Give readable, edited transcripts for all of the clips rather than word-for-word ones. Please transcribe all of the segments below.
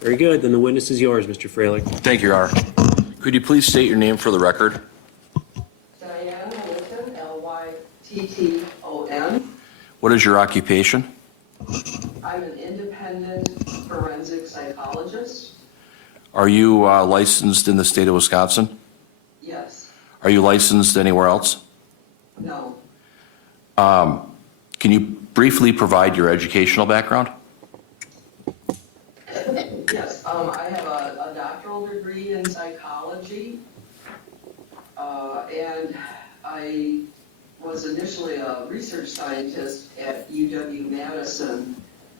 Very good. Then the witness is yours, Mr. Freilich. Thank you, Your Honor. Could you please state your name for the record? Diane Lytton, Lytton. What is your occupation? I'm an independent forensic psychologist. Are you licensed in the state of Wisconsin? Yes. Are you licensed anywhere else? No. Can you briefly provide your educational background? Yes. I have a doctoral degree in psychology, and I was initially a research scientist at UW-Madison,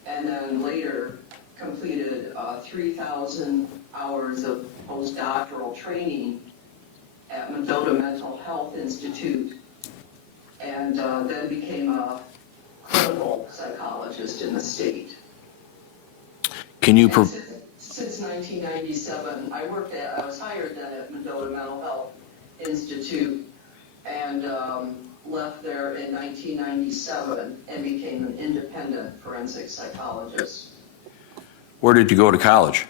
and then later completed 3,000 hours of postdoctoral training at Mendota Mental Health Institute, and then became a clinical psychologist in the state. Can you Since 1997, I was hired then at Mendota Mental Health Institute, and left there in 1997 and became an independent forensic psychologist. Where did you go to college?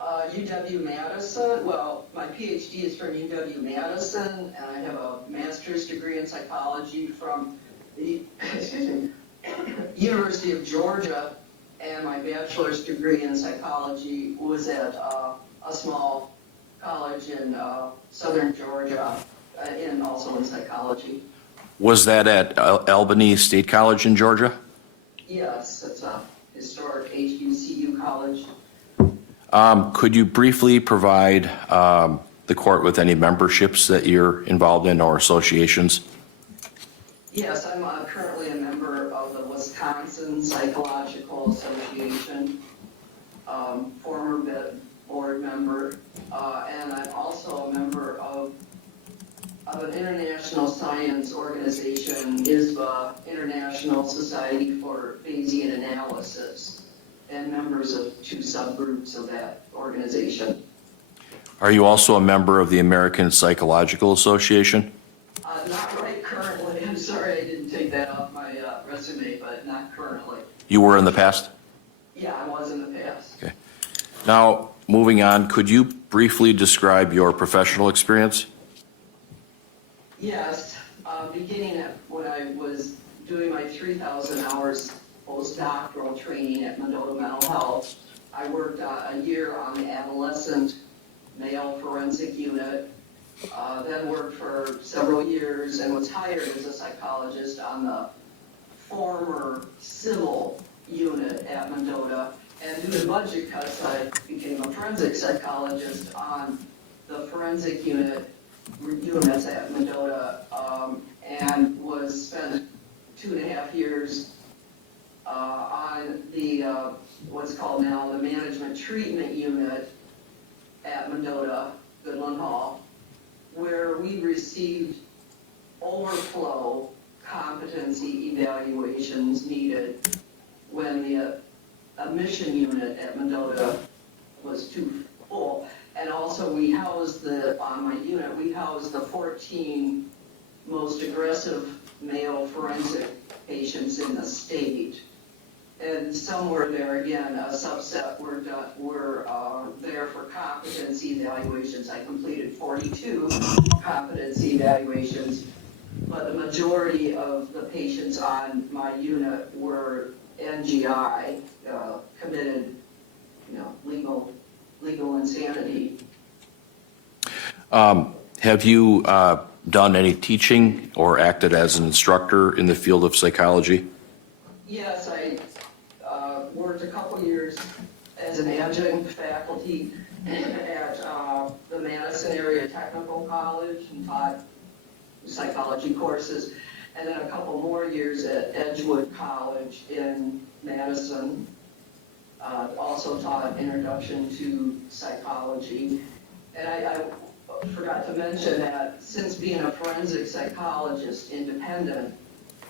UW-Madison. Well, my PhD is from UW-Madison, and I have a master's degree in psychology from the University of Georgia, and my bachelor's degree in psychology was at a small college in southern Georgia, also in psychology. Was that at Albany State College in Georgia? Yes, it's a historic HBCU college. Could you briefly provide the court with any memberships that you're involved in or associations? Yes, I'm currently a member of the Wisconsin Psychological Association, former board member, and I'm also a member of an international science organization, ISBA, International Society for Bayesian Analysis, and members of 2 subgroups of that organization. Are you also a member of the American Psychological Association? Not right currently. I'm sorry I didn't take that off my resume, but not currently. You were in the past? Yeah, I was in the past. Okay. Now, moving on, could you briefly describe your professional experience? Yes, beginning at when I was doing my 3,000 hours postdoctoral training at Mendota Mental Health, I worked a year on the adolescent male forensic unit, then worked for several years and was hired as a psychologist on the former civil unit at Mendota. And due to budget cuts, I became a forensic psychologist on the forensic units at Mendota, and was spent 2.5 years on the what's called now the management treatment unit at Mendota, Goodland Hall, where we received overflow competency evaluations needed when the admission unit at Mendota was too full. And also we housed on my unit, we housed the 14 most aggressive male forensic patients in the state. And some were there, again, a subset were there for competency evaluations. I completed 42 competency evaluations, but the majority of the patients on my unit were NGI, committed, legal insanity. Have you done any teaching or acted as an instructor in the field of psychology? Yes, I worked a couple years as an adjunct faculty at the Madison Area Technical College and taught psychology courses, and then a couple more years at Edgewood College in Madison. Also taught Introduction to Psychology. And I forgot to mention that since being a forensic psychologist, independent,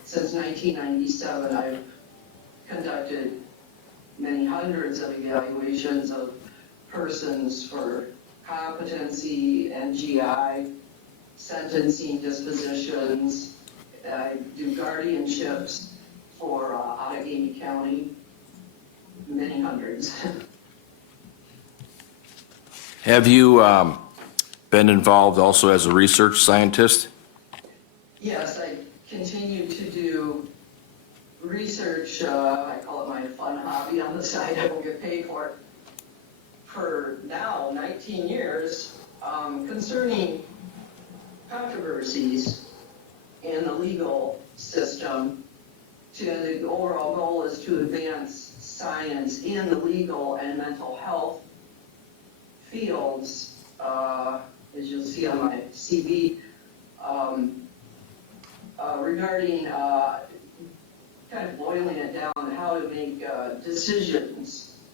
since 1997, I've conducted many hundreds of evaluations of persons for competency, NGI, sentencing dispositions. I do guardianships for Outagamie County, many hundreds. Have you been involved also as a research scientist? Yes, I continue to do research. I call it my fun hobby on the side. I don't get paid for now 19 years concerning controversies in the legal system. The overall goal is to advance science in the legal and mental health fields, as you'll see on my CV, regarding kind of boiling it down, how to make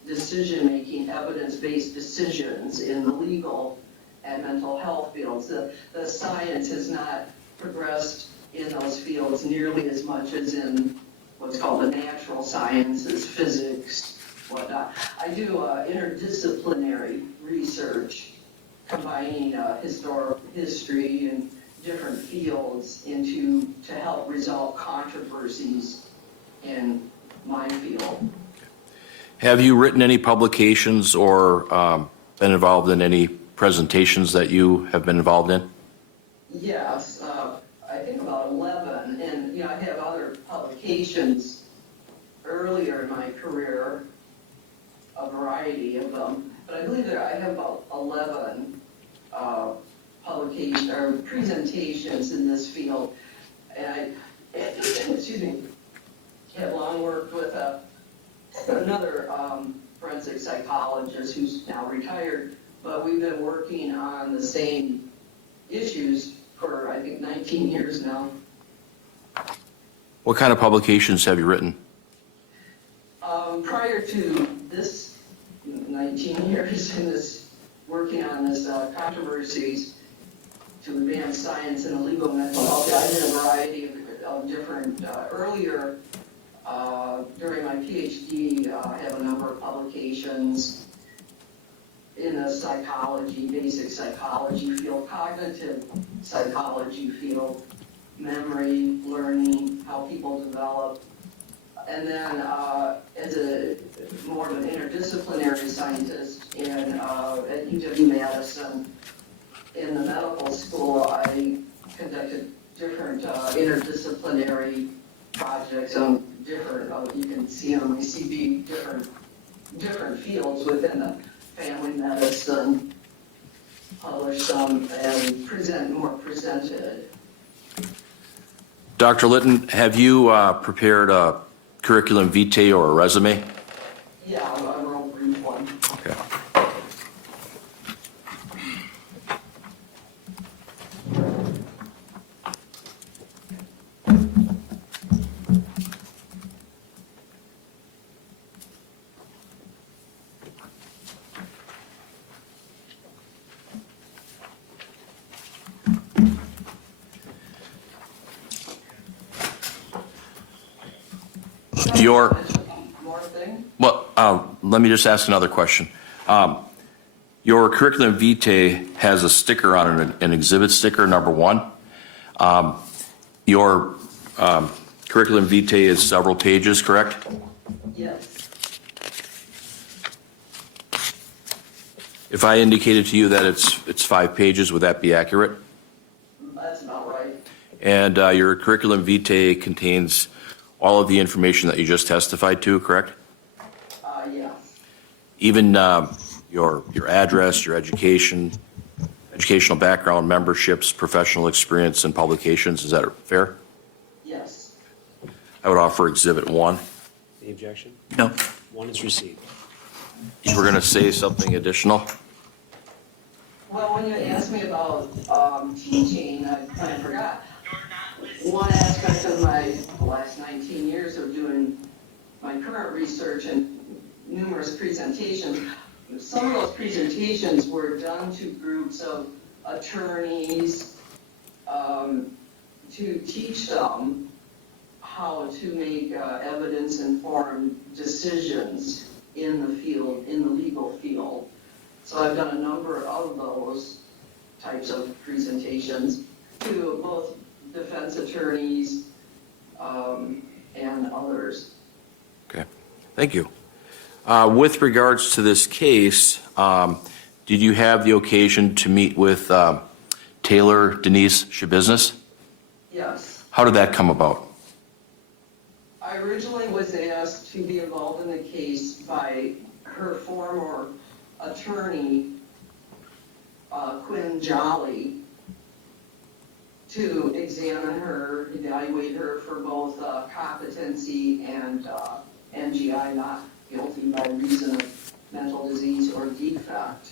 decision-making, evidence-based decisions in the legal and mental health fields. The science has not progressed in those fields nearly as much as in what's called the natural sciences, physics, whatnot. I do interdisciplinary research, combining history and different fields to help resolve controversies in my field. Have you written any publications or been involved in any presentations that you have been involved in? Yes, I think about 11, and I have other publications earlier in my career, a variety of them, but I believe that I have about 11 publications or presentations in this field, and excuse me, have long worked with another forensic psychologist who's now retired, but we've been working on the same issues for, I think, 19 years now. What kind of publications have you written? Prior to this 19 years in this, working on this controversies to advance science in the legal and mental health, I did a variety of different, earlier, during my PhD, I have a number of publications in the psychology, basic psychology field, cognitive psychology field, memory, learning, how people develop. And then as a more of an interdisciplinary scientist at UW-Madison in the medical school, I conducted different interdisciplinary projects on different, you can see on my CV, different fields within the family medicine, published some and presented. Dr. Lytton, have you prepared a curriculum vitae or a resume? Yeah, I wrote a brief one. Okay. More thing? Well, let me just ask another question. Your curriculum vitae has a sticker on it, an exhibit sticker, number 1. Your curriculum vitae is several pages, correct? Yes. If I indicated to you that it's 5 pages, would that be accurate? That's about right. And your curriculum vitae contains all of the information that you just testified to, correct? Yeah. Even your address, your education, educational background, memberships, professional experience, and publications. Is that fair? Yes. I would offer Exhibit 1. Any objection? No. 1 is received. You were going to say something additional? Well, when you asked me about teaching, I kind of forgot. One aspect of my last 19 years of doing my current research and numerous presentations, some of those presentations were done to groups of attorneys to teach them how to make evidence-informed decisions in the field, in the legal field. So I've done a number of those types of presentations to both defense attorneys and others. Okay, thank you. With regards to this case, do Did you have the occasion to meet with Taylor Denise Schabusiness? Yes. How did that come about? I originally was asked to be involved in the case by her former attorney, Quinn Jolly, to examine her, evaluate her for both competency and NGI, not guilty by reason of mental disease or defect.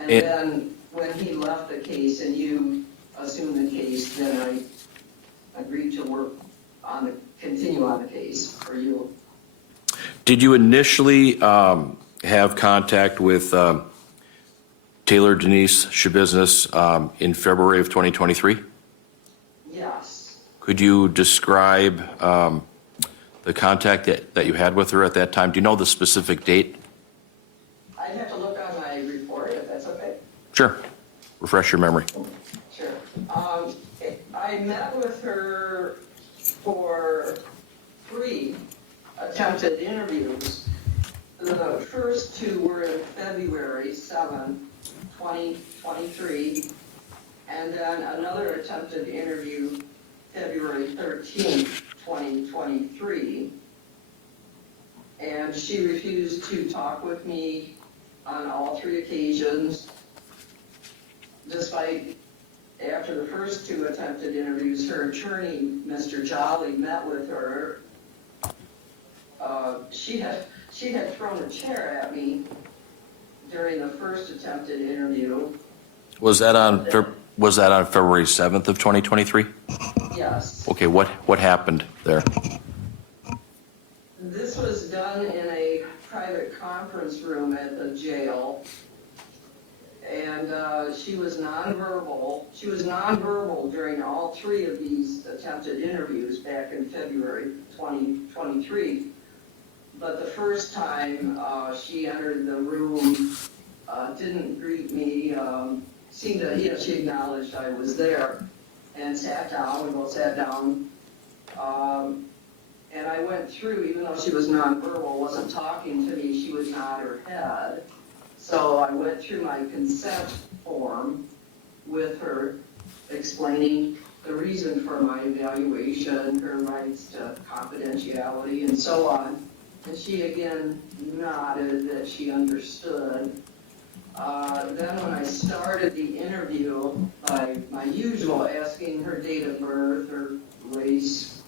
And then when he left the case and you assumed the case, then I agreed to work continue on the case for you. Did you initially have contact with Taylor Denise Schabusiness in February of 2023? Yes. Could you describe the contact that you had with her at that time? Do you know the specific date? I'd have to look on my report if that's okay. Sure. Refresh your memory. Sure. I met with her for 3 attempted interviews. The first 2 were in February 7, 2023, and then another attempted interview February 13, 2023. And she refused to talk with me on all 3 occasions, despite after the first 2 attempted interviews, her attorney, Mr. Jolly, met with her. She had thrown a chair at me during the first attempted interview. Was that on February 7th of 2023? Yes. Okay, what happened there? This was done in a private conference room at the jail. And she was nonverbal. She was nonverbal during all 3 of these attempted interviews back in February 2023. But the first time she entered the room, didn't greet me, seemed to, she acknowledged I was there, and sat down. We both sat down. And I went through, even though she was nonverbal, wasn't talking to me, she would nod her head. So I went through my consent form with her, explaining the reason for my evaluation, her rights to confidentiality, and so on. And she again nodded that she understood. Then when I started the interview, by my usual asking her date of birth, her race,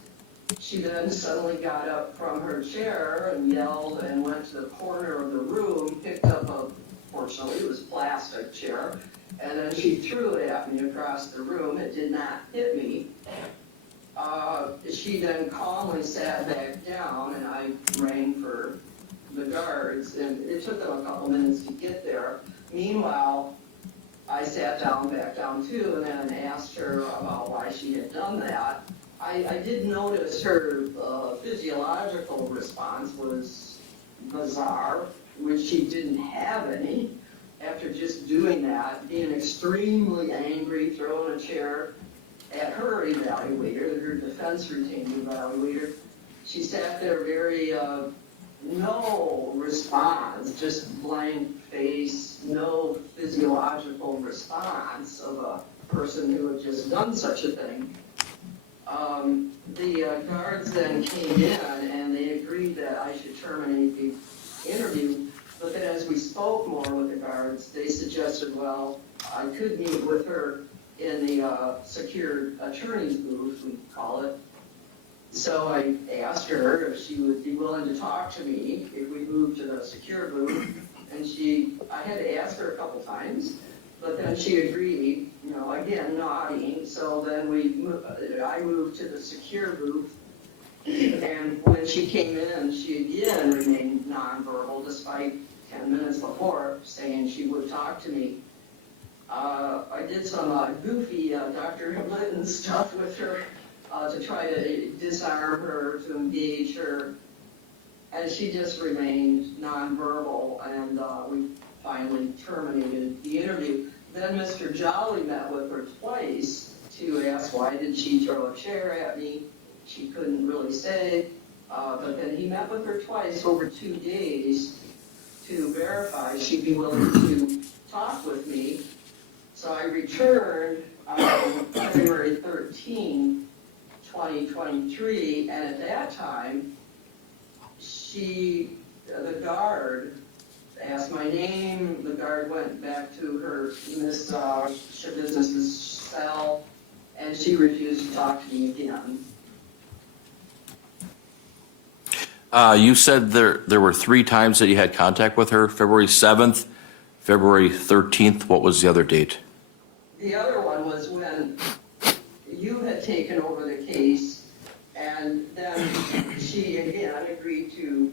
she then suddenly got up from her chair and yelled and went to the corner of the room, picked up fortunately it was a plastic chair, and then she threw it at me across the room. It did not hit me. She then calmly sat back down, and I rang for the guards, and it took them a couple minutes to get there. Meanwhile, I sat back down too, and then asked her about why she had done that. I did notice her physiological response was bizarre, which she didn't have any after just doing that, being extremely angry, throwing a chair at her evaluator, her defense retained evaluator. She sat there very, no response, just blank face, no physiological response of a person who had just done such a thing. The guards then came in and they agreed that I should terminate the interview. But then as we spoke more with the guards, they suggested, well, I could meet with her in the secured attorney's booth, we call it. So I asked her if she would be willing to talk to me if we moved to the secure booth. And I had to ask her a couple times, but then she agreed, again, nodding. So then I moved to the secure booth. And when she came in, she again remained nonverbal, despite 10 minutes before saying she would talk to me. I did some goofy Dr. Lytton stuff with her to try to disarm her, to engage her, and she just remained nonverbal, and we finally terminated the interview. Then Mr. Jolly met with her twice to ask why did she throw a chair at me. She couldn't really say, but then he met with her twice over 2 days to verify she'd be willing to talk with me. So I returned on February 13, 2023, and at that time, the guard asked my name. The guard went back to her Miss Schabusiness's cell, and she refused to talk to me again. You said there were 3 times that you had contact with her, February 7th, February 13th. What was the other date? The other one was when you had taken over the case, and then she again agreed to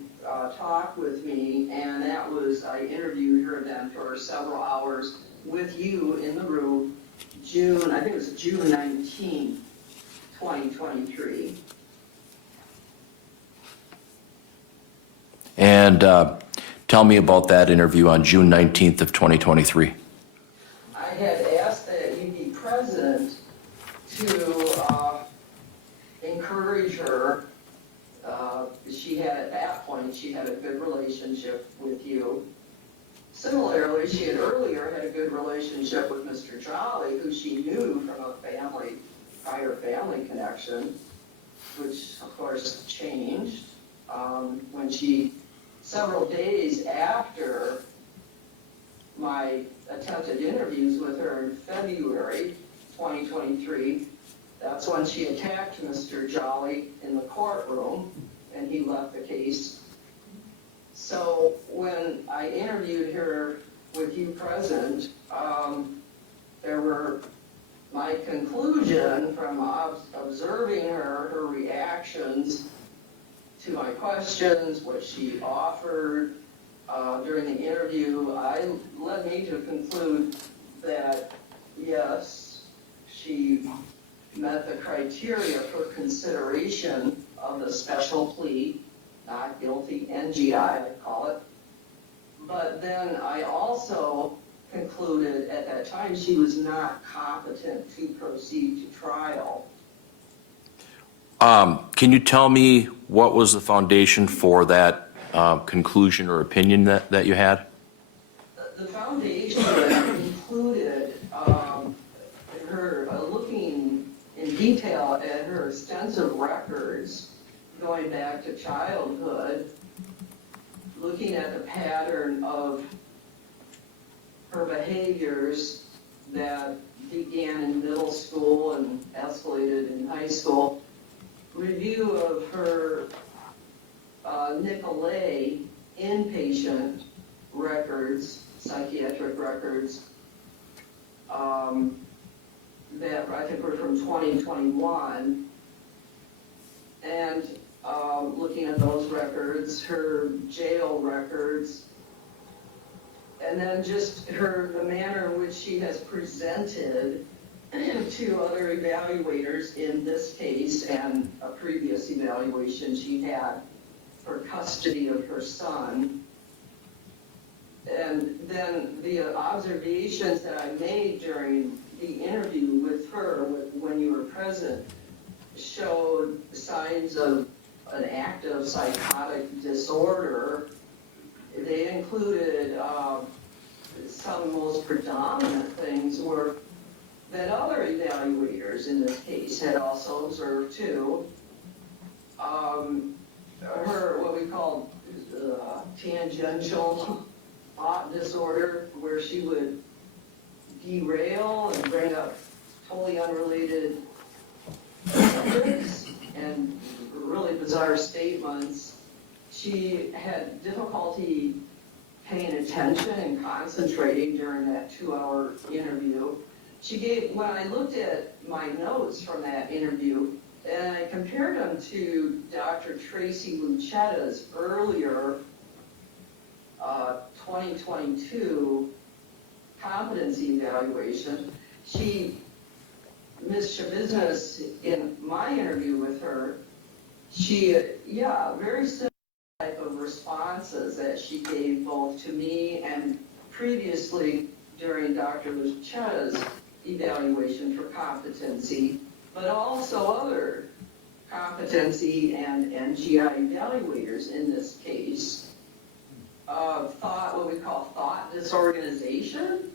talk with me, and that was, I interviewed her then for several hours with you in the room, I think it was June 19, 2023. And tell me about that interview on June 19th of 2023. I had asked that you be present to encourage her. At that point, she had a good relationship with you. Similarly, she had earlier had a good relationship with Mr. Jolly, who she knew from a prior family connection, which of course changed when several days after my attempted interviews with her in February 2023, that's when she attacked Mr. Jolly in the courtroom, and he left the case. So when I interviewed her with you present, my conclusion from observing her reactions to my questions, what she offered during the interview, led me to conclude that, yes, she met the criteria for consideration of the special plea, not guilty, NGI, I call it. But then I also concluded at that time she was not competent to proceed to trial. Can you tell me what was the foundation for that conclusion or opinion that you had? The foundation included her looking in detail at her extensive records going back to childhood, looking at the pattern of her behaviors that began in middle school and escalated in high school, review of her Nicolay inpatient records, psychiatric records, that I think were from 2021, and looking at those records, her jail records, and then just the manner in which she has presented to other evaluators in this case and a previous evaluation she had for custody of her son. And then the observations that I made during the interview with her when you were present showed signs of an active psychotic disorder. They included some of the most predominant things were that other evaluators in this case had also observed too. Her, what we call tangential thought disorder, where she would derail and bring up totally unrelated subjects and really bizarre statements. She had difficulty paying attention and concentrating during that 2-hour interview. When I looked at my notes from that interview, and I compared them to Dr. Tracy Lucetta's earlier 2022 competency evaluation, Ms. Schabusiness, in my interview with her, very similar type of responses that she gave both to me and previously during Dr. Lucetta's evaluation for competency, but also other competency and NGI evaluators in this case. what we call thought disorganization.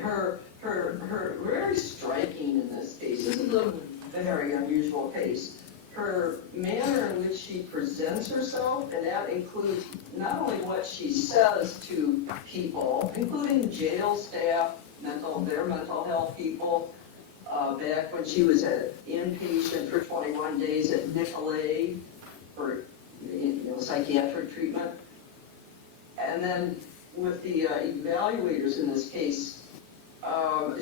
Her very striking in this case. This is a very unusual case. Her manner in which she presents herself, and that includes not only what she says to people, including jail staff, their mental health people, back when she was at inpatient for 21 days at Nicolay for psychiatric treatment. And then with the evaluators in this case,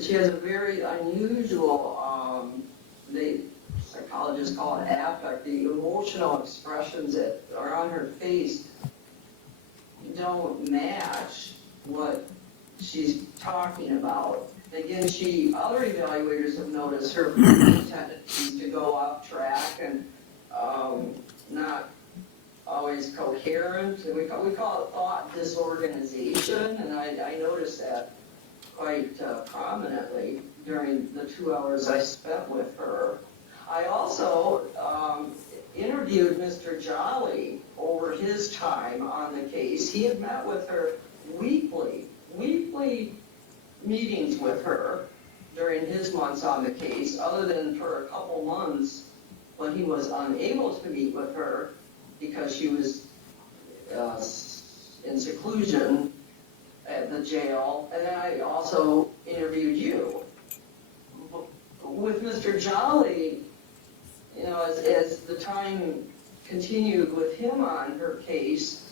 she has a very unusual, psychologists call it affect, the emotional expressions that are on her face don't match what she's talking about. Again, other evaluators have noticed her tendencies to go off track and not always coherent. And we call it thought disorganization, and I noticed that quite prominently during the 2 hours I spent with her. I also interviewed Mr. Jolly over his time on the case. He had met with her weekly meetings with her during his months on the case, other than for a couple months when he was unable to meet with her because she was in seclusion at the jail. And then I also interviewed you. With Mr. Jolly, as the time continued with him on her case,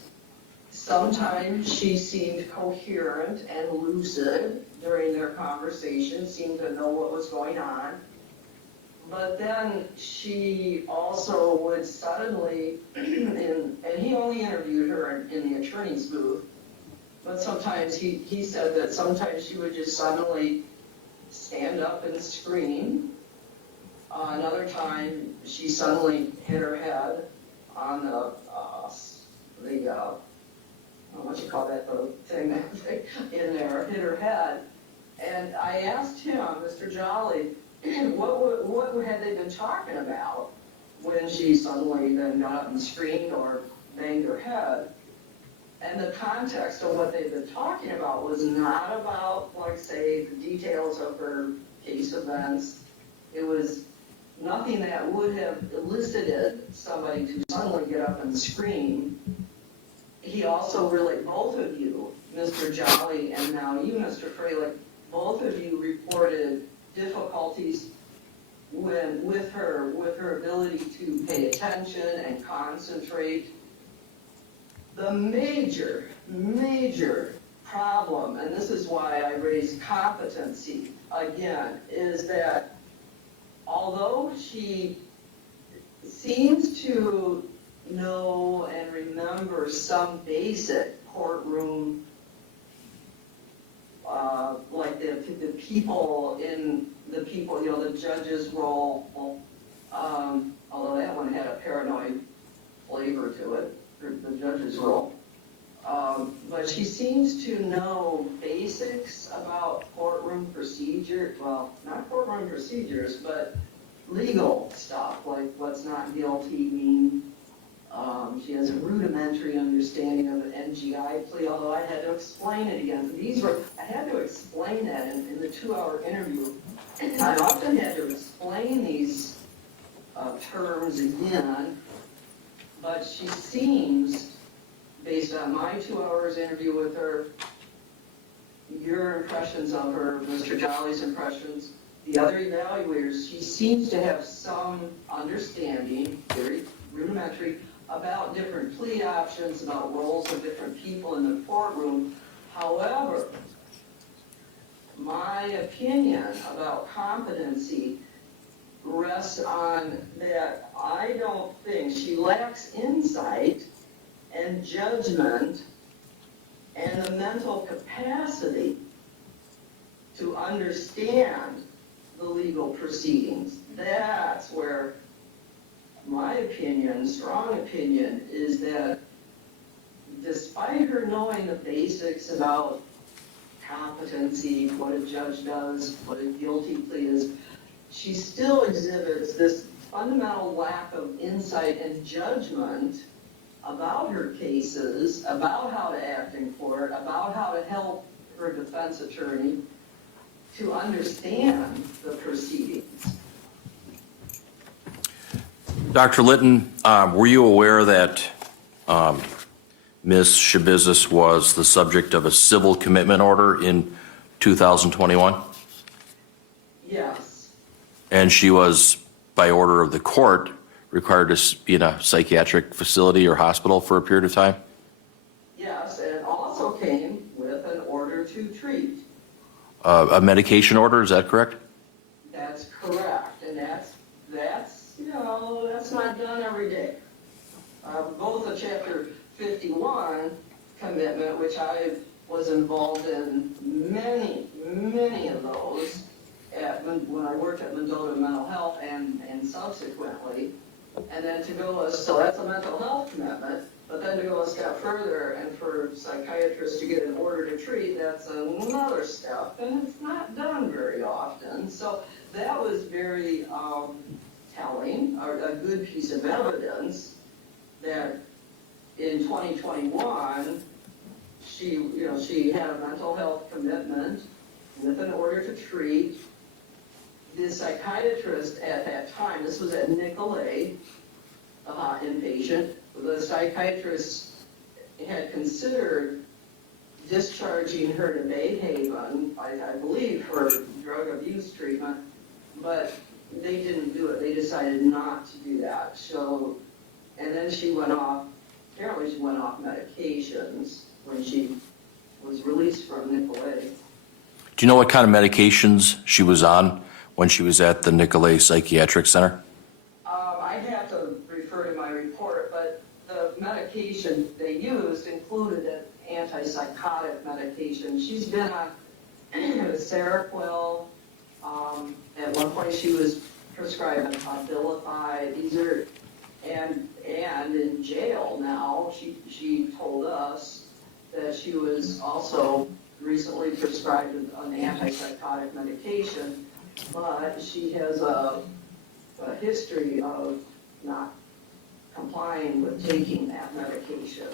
sometimes she seemed coherent and lucid during their conversation, seemed to know what was going on. But then she also would suddenly, and he only interviewed her in the attorney's booth, but sometimes he said that sometimes she would just suddenly stand up and scream. Another time she suddenly hit her head on the what you call that, the thing in there, hit her head. And I asked him, Mr. Jolly, what had they been talking about when she suddenly then got up and screamed or banged her head? And the context of what they've been talking about was not about, like, say, the details of her case events. It was nothing that would have elicited somebody to suddenly get up and scream. He also really, both of you, Mr. Jolly and now you, Mr. Freilich, both of you reported difficulties with her ability to pay attention and concentrate. The major problem, and this is why I raised competency again, is that although she seems to know and remember some basic courtroom, like the people, the judge's role, although that one had a paranoid flavor to it, the judge's role. But she seems to know basics about courtroom procedure, well, not courtroom procedures, but legal stuff, like what's not guilty mean. She has a rudimentary understanding of an NGI plea, although I had to explain it again. I had to explain that in the 2-hour interview. I often had to explain these terms again, but she seems, based on my 2 hours interview with her, your impressions of her, Mr. Jolly's impressions, the other evaluators, she seems to have some understanding, very rudimentary, about different plea options, about roles of different people in the courtroom. However, my opinion about competency rests on that I don't think she lacks insight and judgment and the mental capacity to understand the legal proceedings. That's where my opinion, strong opinion, is that despite her knowing the basics about competency, what a judge does, what a guilty plea is, she still exhibits this fundamental lack of insight and judgment about her cases, about how to act in court, about how to help her defense attorney to understand the proceedings. Dr. Lytton, were you aware that Ms. Schabusiness was the subject of a civil commitment order in 2021? Yes, And she was, by order of the court, required to be in a psychiatric facility or hospital for a period of time? yes, and it also came with an order to treat. A medication order, is that correct? That's correct, and that's that's not done every day. Both a Chapter 51 commitment, which I was involved in many of those when I worked at Mendota Mental Health and subsequently, and then to go, so that's a mental health commitment, but then to go a step further and for psychiatrists to get an order to treat, that's another step, and it's not done very often. So that was very telling, a good piece of evidence that in 2021, she had a mental health commitment with an order to treat. The psychiatrist at that time, this was at Nicolay, inpatient, the psychiatrist had considered discharging her to Bayhaven, I believe, for drug abuse treatment, but they didn't do it. They decided not to do that. So, and then she went off, apparently she went off medications when she was released from Nicolay. Do you know what kind of medications she was on when she was at the Nicolay Psychiatric Center? I'd have to refer to my report, but the medication they used included an antipsychotic medication. She's been on Seroquel. At one point she was prescribed Abilify. These are, and in jail now, she told us that she was also recently prescribed an antipsychotic medication, but she has a history of not complying with taking that medication.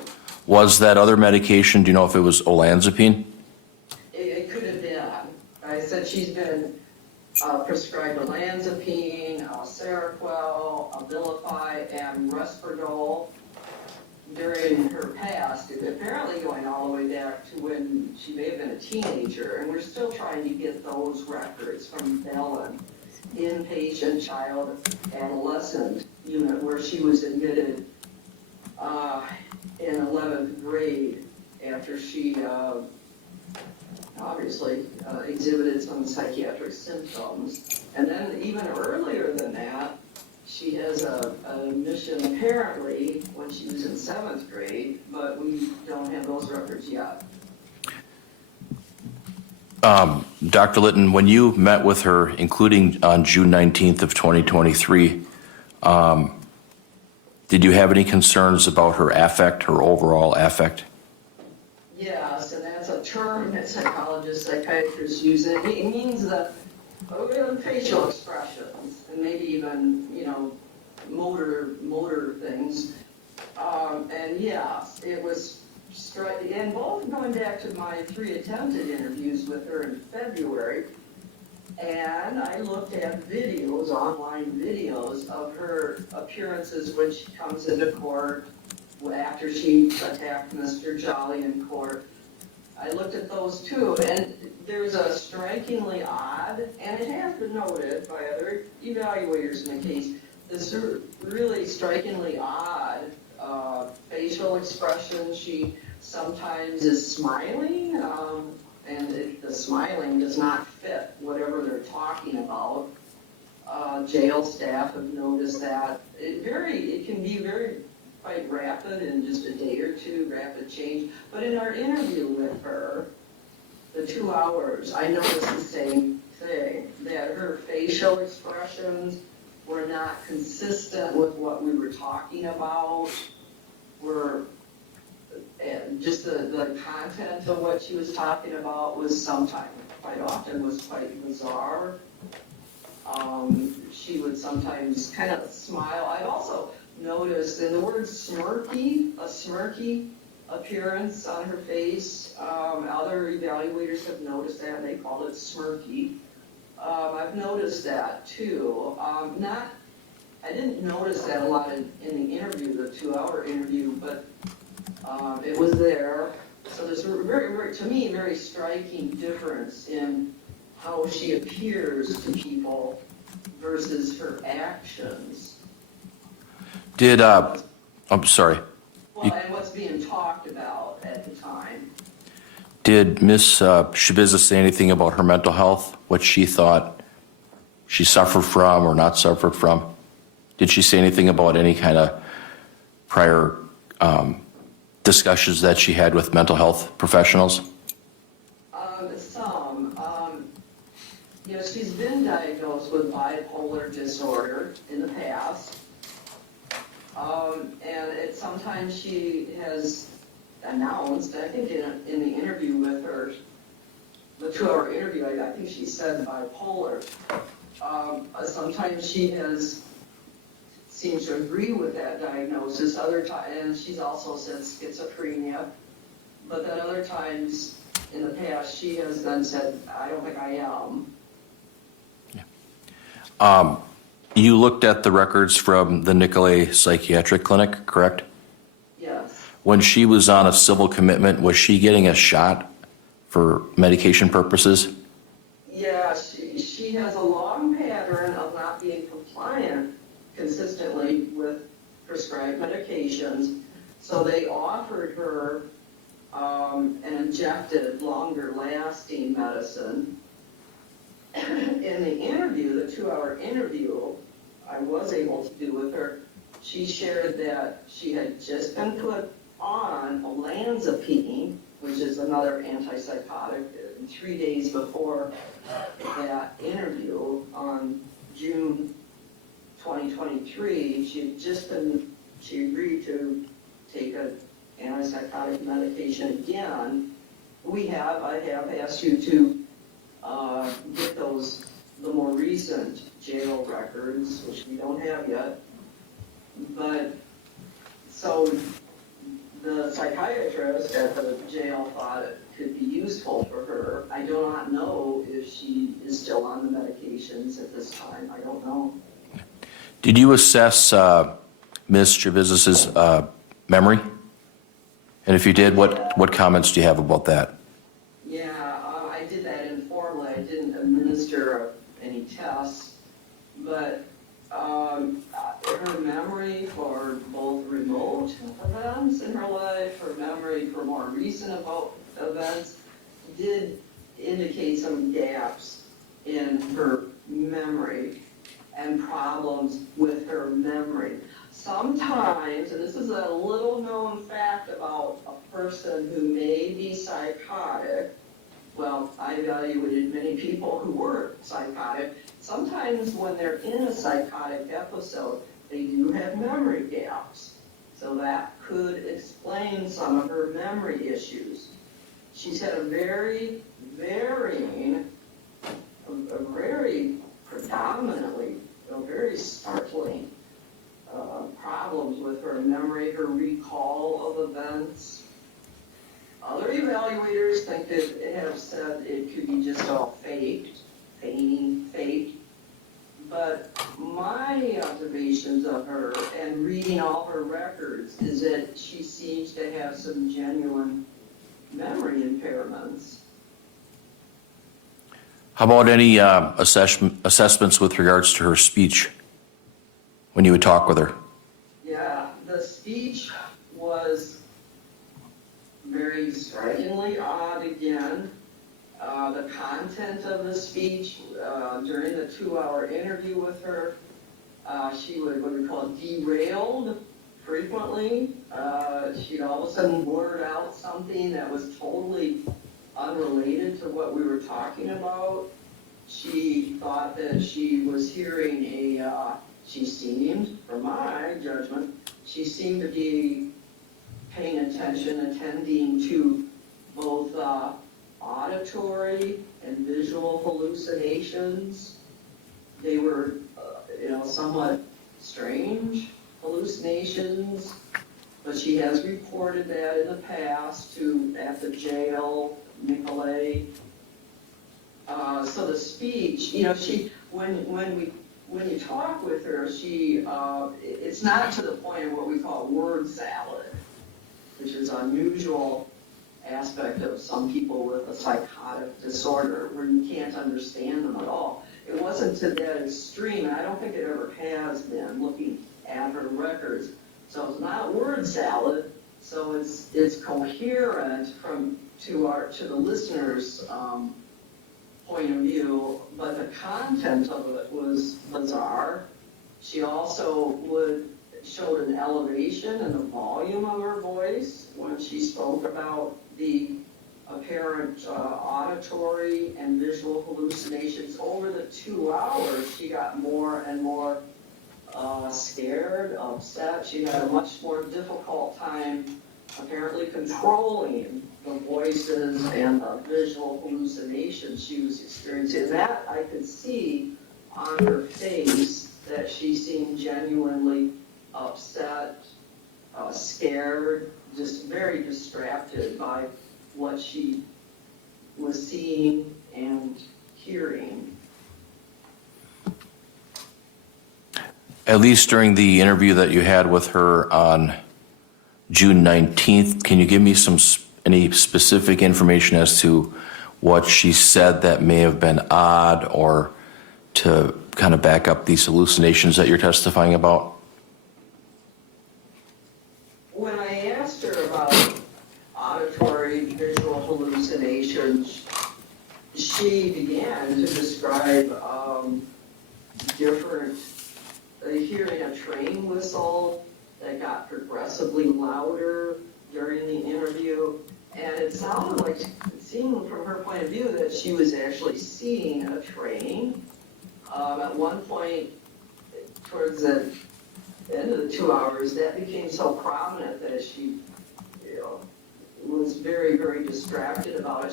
Was that other medication, do you know if it was olanzapine? It could have been. I said she's been prescribed olanzapine, Seroquel, Abilify, and Risperdal during her past, apparently going all the way back to when she may have been a teenager, and we're still trying to get those records from Bellin, inpatient child adolescent unit, where she was admitted in 11th grade after she obviously exhibited some psychiatric symptoms. And then even earlier than that, she has an admission apparently when she was in 7th grade, but we don't have those records yet. Dr. Lytton, when you met with her, including on June 19th of 2023, did you have any concerns about her affect, her overall affect? Yes, and that's a term that psychologists, psychiatrists use. It means the facial expressions and maybe even, motor things. And yes, it was striking. And both going back to my 3 attempted interviews with her in February, and I looked at videos, online videos of her appearances when she comes into court, after she attacked Mr. Jolly in court. I looked at those too, and there's a strikingly odd, and it has been noted by other evaluators in the case, this really strikingly odd facial expression. She sometimes is smiling, and the smiling does not fit whatever they're talking about. Jail staff have noticed that. It can be very quite rapid in just a day or two, rapid change. But in our interview with her, the 2 hours, I noticed the same thing, that her facial expressions were not consistent with what we were talking about, just the content of what she was talking about was sometimes, quite often, was quite bizarre. She would sometimes kind of smile. I also noticed, and the word smirky, a smirky appearance on her face. Other evaluators have noticed that, and they call it smirky. I've noticed that too. I didn't notice that a lot in the interview, the 2-hour interview, but it was there. So there's a very, to me, very striking difference in how she appears to people versus her actions. I'm sorry. Well, and what's being talked about at the time. Did Ms. Schabusiness say anything about her mental health, what she thought she suffered from or not suffered from? Did she say anything about any kind of prior discussions that she had with mental health professionals? She's been diagnosed with bipolar disorder in the past. And sometimes she has announced, I think in the interview with her, the 2-hour interview, I think she said bipolar. Sometimes she seems to agree with that diagnosis. Other times, and she's also said schizophrenia. But then other times in the past, she has then said, I don't think I am. You looked at the records from the Nicolay Psychiatric Clinic, correct? Yes. When she was on a civil commitment, was she getting a shot for medication purposes? Yeah, she has a long pattern of not being compliant consistently with prescribed medications. So they offered her an injected, longer-lasting medicine. In the interview, the 2-hour interview I was able to do with her, she shared that she had just been put on olanzapine, which is another antipsychotic, 3 days before that interview on June 2023. She agreed to take an antipsychotic medication again. I have asked you to get the more recent jail records, which we don't have yet. But so the psychiatrist at the jail thought it could be useful for her. I do not know if she is still on the medications at this time. I don't know. Did you assess Ms. Schabusiness's memory? And if you did, what comments do you have about that? I did that informally. I didn't administer any tests, but her memory for both remote events in her life, her memory for more recent events, did indicate some gaps in her memory and problems with her memory. Sometimes, and this is a little known fact about a person who may be psychotic, well, I evaluated many people who were psychotic. Sometimes when they're in a psychotic episode, they do have memory gaps. So that could explain some of her memory issues. She's had a very predominantly, very startling problems with her memory, her recall of events. Other evaluators think that have said it could be just all faked, but my observations of her and reading all her records is that she seems to have some genuine memory impairments. How about any assessments with regards to her speech when you would talk with her? Yeah, the speech was very strikingly odd again. The content of the speech during the 2-hour interview with her, she would, what we call derailed frequently. She'd all of a sudden blurt out something that was totally unrelated to what we were talking about. She thought that she was hearing she seemed, from my judgment, she seemed to be paying attention, attending to both auditory and visual hallucinations. They were, somewhat strange, hallucinations, but she has reported that in the past at the jail, Nicolay. So the speech, when you talk with her, it's not to the point of what we call word salad, which is an unusual aspect of some people with a psychotic disorder where you can't understand them at all. It wasn't to that extreme, and I don't think it ever has been, looking at her records. So it's not word salad, so it's coherent to the listener's point of view, but the content of it was bizarre. She also showed an elevation in the volume of her voice when she spoke about the apparent auditory and visual hallucinations. Over the 2 hours, she got more and more scared, upset. She had a much more difficult time apparently controlling the voices and the visual hallucinations she was experiencing. That I could see on her face that she seemed genuinely upset, scared, just very distracted by what she was seeing and hearing. At least during the interview that you had with her on June 19th, can you give me any specific information as to what she said that may have been odd, or to kind of back up these hallucinations that you're testifying about? When I asked her about auditory visual hallucinations, she began to describe hearing a train whistle that got progressively louder during the interview. And it seemed from her point of view that she was actually seeing a train. At one point, towards the end of the 2 hours, that became so prominent that she was very, very distracted about it.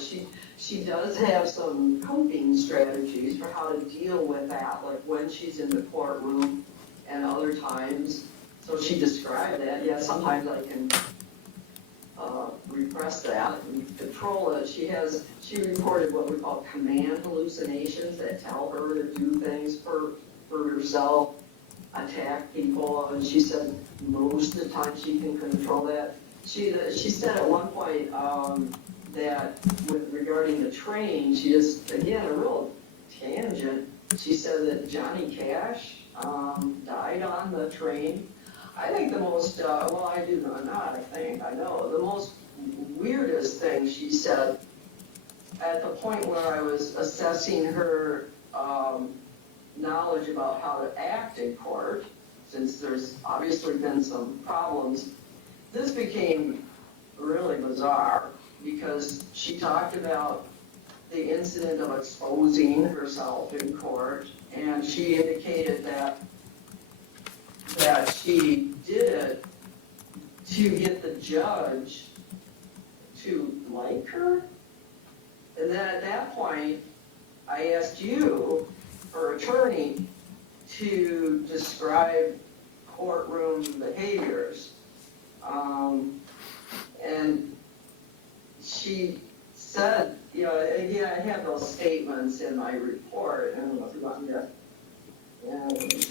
She does have some coping strategies for how to deal with that, like when she's in the courtroom and other times. So she described that. Yeah, sometimes I can repress that and control it. She reported what we call command hallucinations that tell her to do things for herself, attack people, and she said most of the time she can control that. She said at one point that regarding the train, she just, again, a real tangent, she said that Johnny Cash died on the train. I think the most, I know, the most weirdest thing she said at the point where I was assessing her knowledge about how to act in court, since there's obviously been some problems, this became really bizarre because she talked about the incident of exposing herself in court, and she indicated that she did it to get the judge to like her. And then at that point, I asked you, her attorney, to describe courtroom behaviors. And she said, again, I have those statements in my report. I don't know if you want me to,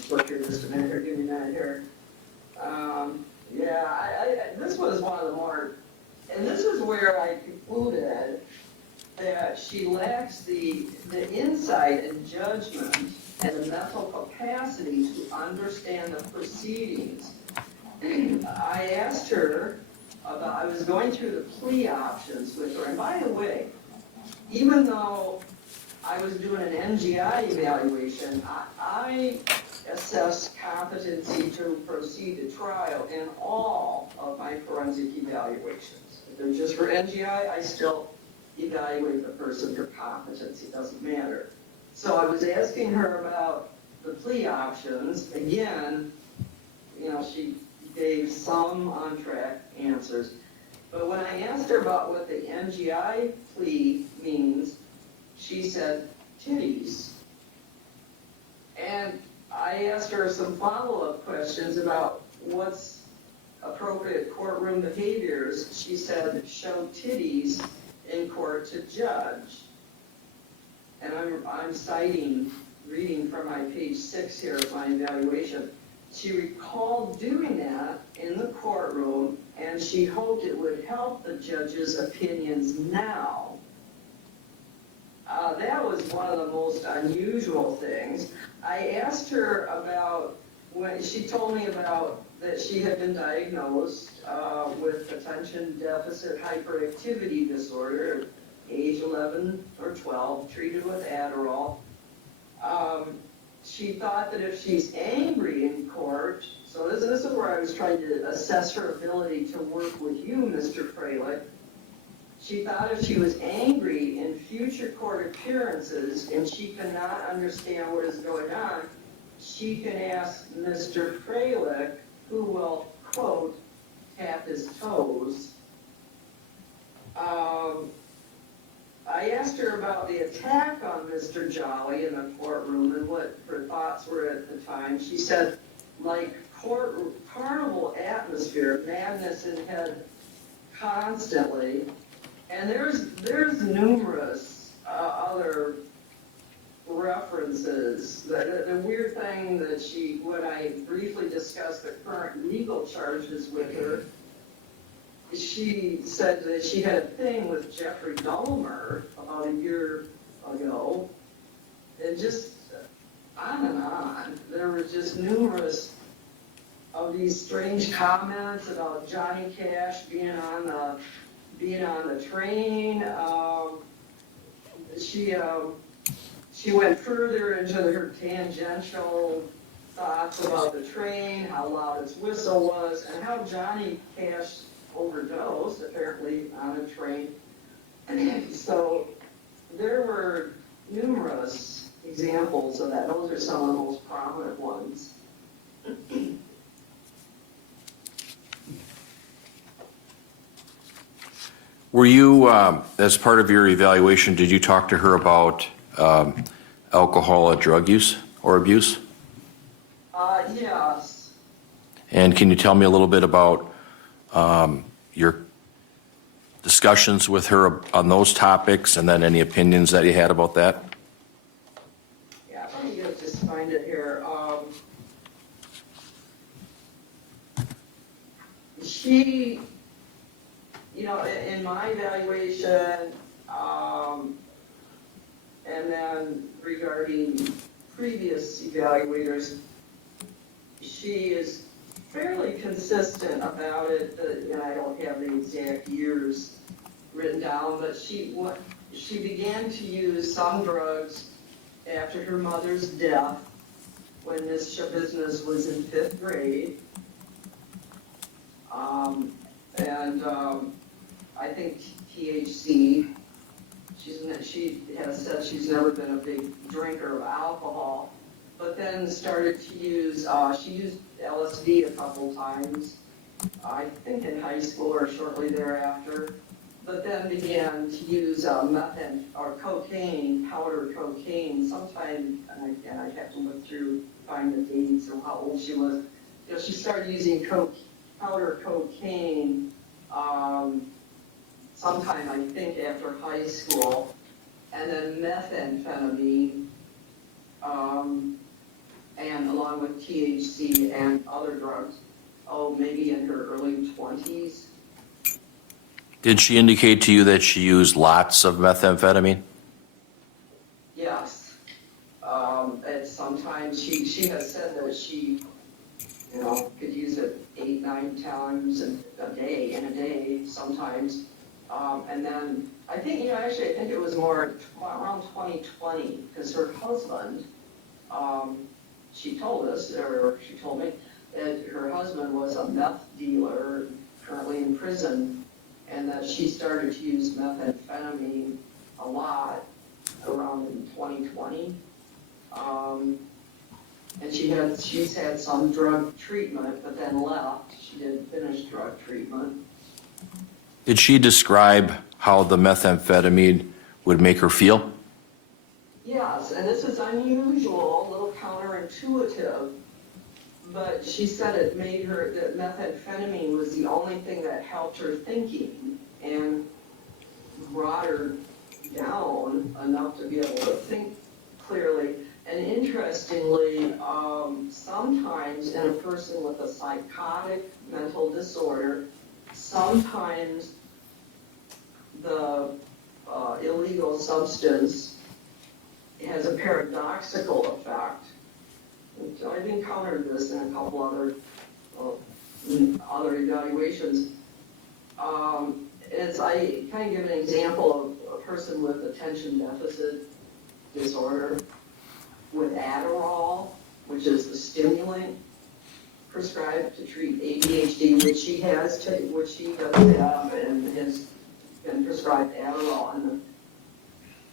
look here just a minute here, give me a minute here. This was one of the more, and this is where I concluded that she lacks the insight and judgment and the mental capacity to understand the proceedings. I asked her about, I was going through the plea options with her, and by the way, even though I was doing an NGI evaluation, I assessed competency to proceed to trial in all of my forensic evaluations. If they're just for NGI, I still evaluate the person for competency, it doesn't matter. So I was asking her about the plea options. Again, she gave some on-track answers. But when I asked her about what the NGI plea means, she said, titties. And I asked her some follow-up questions about what's appropriate courtroom behaviors, she said, show titties in court to judge. And I'm citing, reading from my page 6 here of my evaluation. She recalled doing that in the courtroom, and she hoped it would help the judge's opinions now. That was one of the most unusual things. I asked her about when she told me about that she had been diagnosed with attention deficit hyperactivity disorder, age 11 or 12, treated with Adderall. She thought that if she's angry in court, so this is where I was trying to assess her ability to work with you, Mr. Freilich. She thought if she was angry in future court appearances and she cannot understand what is going on, she can ask Mr. Freilich, who will, quote, tap his toes. I asked her about the attack on Mr. Jolly in the courtroom and what her thoughts were at the time. She said, like carnival atmosphere, madness in head constantly. And there's numerous other references. The weird thing that when I briefly discussed the current legal charges with her, she said that she had a thing with Jeffrey Dahmer about a year ago. And just on and on. There were just numerous of these strange comments about Johnny Cash being on the train. She went further into her tangential thoughts about the train, how loud its whistle was, and how Johnny Cash overdosed, apparently, on a train. And so there were numerous examples of that. Those are some of the most prominent ones. Were you, as part of your evaluation, did you talk to her about alcohol or drug use or abuse? Yes. And can you tell me a little bit about your discussions with her on those topics, and then any opinions that you had about that? Yeah, let me just find it here. She, in my evaluation, and then regarding previous evaluators, she is fairly consistent about it. I don't have the exact years written down, but she began to use some drugs after her mother's death when Miss Schabusiness was in 5th grade. I think THC. She has said she's never been a big drinker of alcohol, but then started to use, she used LSD a couple times, I think in high school or shortly thereafter, but then began to use methane or cocaine, powder cocaine, sometime, and I have to look through, find the dates or how old she was. She started using powder cocaine sometime, I think, after high school, and then methamphetamine, and along with THC and other drugs, maybe in her early 20s. Did she indicate to you that she used lots of methamphetamine? Yes. And sometimes she has said that she, could use it 8, 9 times in a day sometimes. And then I think, actually, I think it was more around 2020, because her husband, she told me that her husband was a meth dealer, currently in prison, and that she started to use methamphetamine a lot around in 2020. And she's had some drug treatment, but then left. She didn't finish drug treatment. Did she describe how the methamphetamine would make her feel? Yes, and this is unusual, a little counterintuitive, but she said it made her, that methamphetamine was the only thing that helped her thinking and brought her down enough to be able to think clearly. And interestingly, sometimes in a person with a psychotic mental disorder, sometimes the illegal substance has a paradoxical effect. I've encountered this in a couple other evaluations. As I kind of give an example of a person with attention deficit disorder with Adderall, which is the stimulant prescribed to treat ADHD, which she does have and has been prescribed Adderall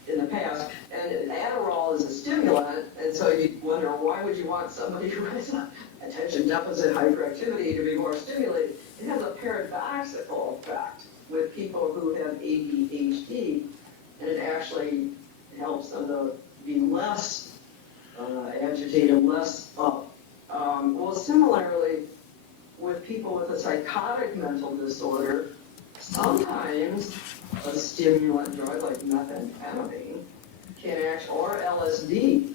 in the past. And Adderall is a stimulant, and so you wonder, why would you want somebody who has attention deficit hyperactivity to be more stimulated? It has a paradoxical effect with people who have ADHD, and it actually helps them to be less agitated, less up. Well, similarly, with people with a psychotic mental disorder, sometimes a stimulant drug like methamphetamine can act, or LSD.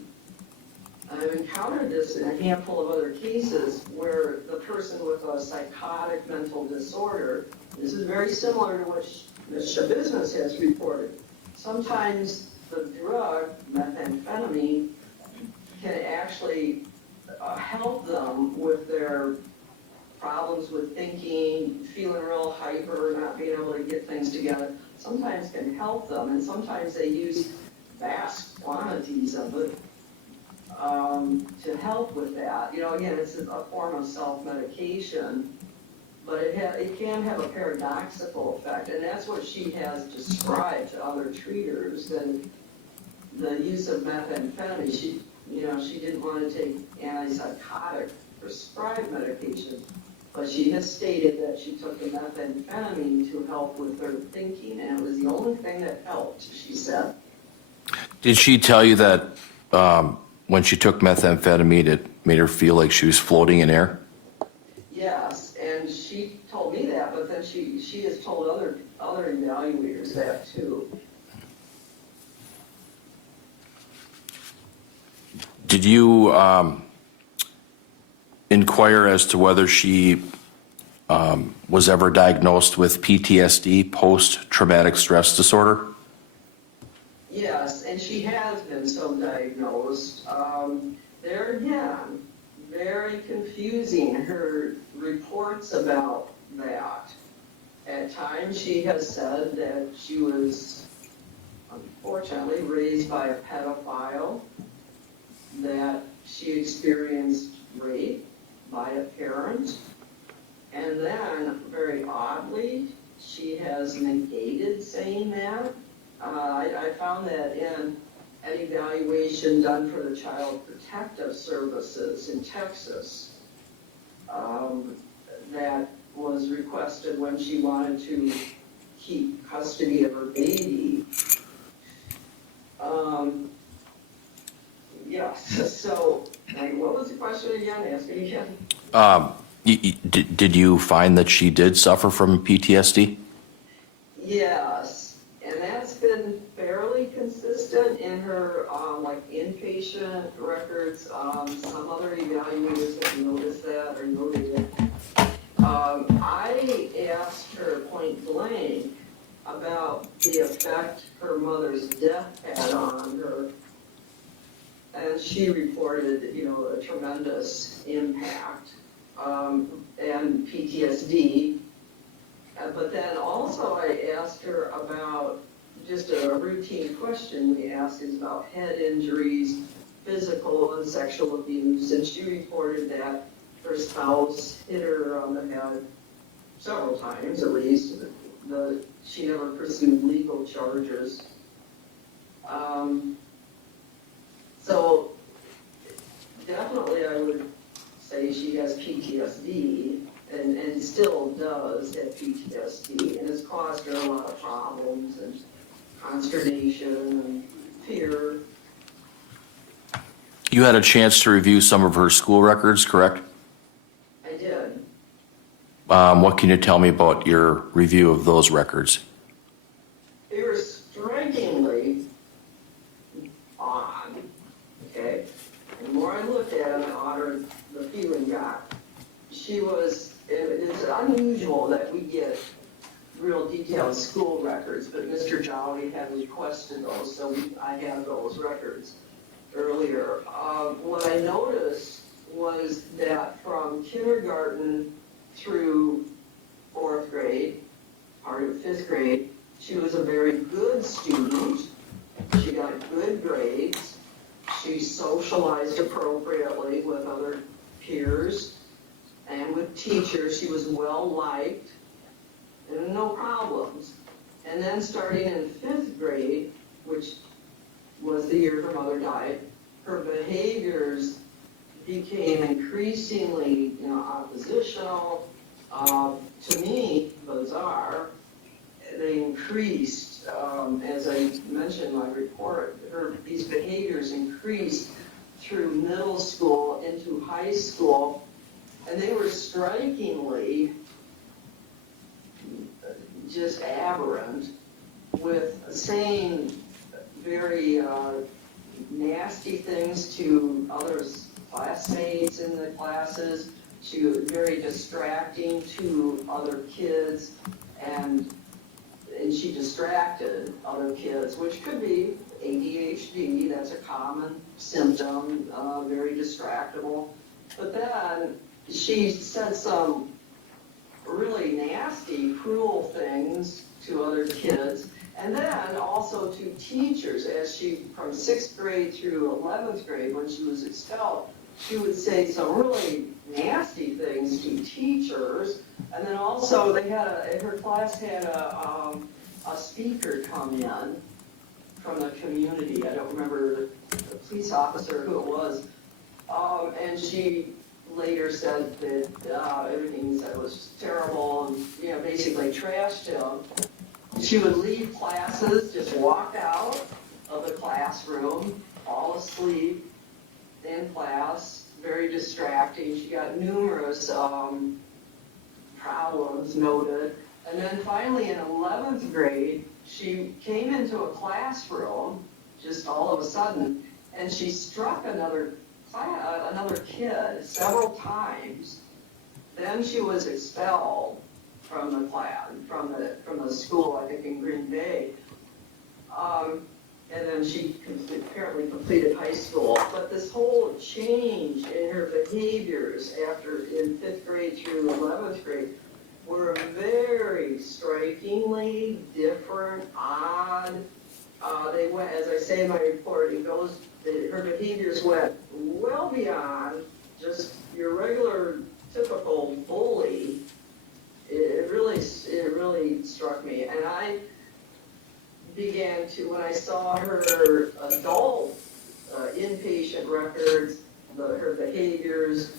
I've encountered this in a handful of other cases where the person with a psychotic mental disorder, this is very similar to what Ms. Schabusiness has reported. Sometimes the drug, methamphetamine, can actually help them with their problems with thinking, feeling real hyper, not being able to get things together. Sometimes can help them, and sometimes they use vast quantities of it to help with that. You know, again, it's a form of self-medication, but it can have a paradoxical effect, and that's what she has described to other treaters, that the use of methamphetamine, she didn't want to take antipsychotic prescribed medication, but she has stated that she took the methamphetamine to help with her thinking, and it was the only thing that helped, she said. Did she tell you that when she took methamphetamine, it made her feel like she was floating in air? Yes, and she told me that, but then she has told other evaluators that too. Did you inquire as to whether she was ever diagnosed with PTSD, post-traumatic stress disorder? Yes, and she has been so diagnosed. There again, very confusing, her reports about that. At times she has said that she was, unfortunately, raised by a pedophile, that she experienced rape by a parent, and then, very oddly, she has negated saying that. I found that in an evaluation done for the Child Protective Services in Texas that was requested when she wanted to keep custody of her baby. Yes, so what was the question again? Ask me again. Did you find that she did suffer from PTSD? Yes, and that's been fairly consistent in her inpatient records. Some other evaluators have noticed that or noted it. I asked her point blank about the effect her mother's death had on her, and she reported, a tremendous impact and PTSD. But then also I asked her about just a routine question we ask is about head injuries, physical and sexual abuse, and she reported that her spouse hit her on the head several times at least. She never pursued legal charges. So definitely I would say she has PTSD and still does have PTSD, and it's caused her a lot of problems and consternation and fear. You had a chance to review some of her school records, correct? What can you tell me about your review of those records? They were strikingly odd, okay? And the more I looked at them, the odder the feeling got. It's unusual that we get real detailed school records, but Mr. Jolly had requested those, so I have those records earlier. What I noticed was that from kindergarten through 4th grade, part of 5th grade, she was a very good student. She got good grades. She socialized appropriately with other peers and with teachers. She was well liked and no problems. And then starting in 5th grade, which was the year her mother died, her behaviors became increasingly, oppositional. To me, bizarre. They increased, as I mentioned in my report, these behaviors increased through middle school into high school, and they were strikingly just aberrant, with saying very nasty things to other classmates in the classes, to very distracting to other kids, and she distracted other kids, which could be ADHD. That's a common symptom, very distractible. But then she said some really nasty, cruel things to other kids, and then also to teachers. As she, from 6th grade through 11th grade, when she was expelled, she would say some really nasty things to teachers. And then also her class had a speaker come in from the community. I don't remember the police officer who it was. And she later said that everything he said was terrible and, basically trashed him. She would leave classes, just walk out of the classroom, fall asleep in class, very distracting. She got numerous problems noted. And then finally in 11th grade, she came into a classroom just all of a sudden, and she struck another kid several times. Then she was expelled from the class, from the school, I think in Green Bay. And then she apparently completed high school. But this whole change in her behaviors in 5th grade through 11th grade were very strikingly different, odd. They went, as I say in my report, her behaviors went well beyond just your regular, typical bully. It really struck me, and I began to, when I saw her adult inpatient records, her behaviors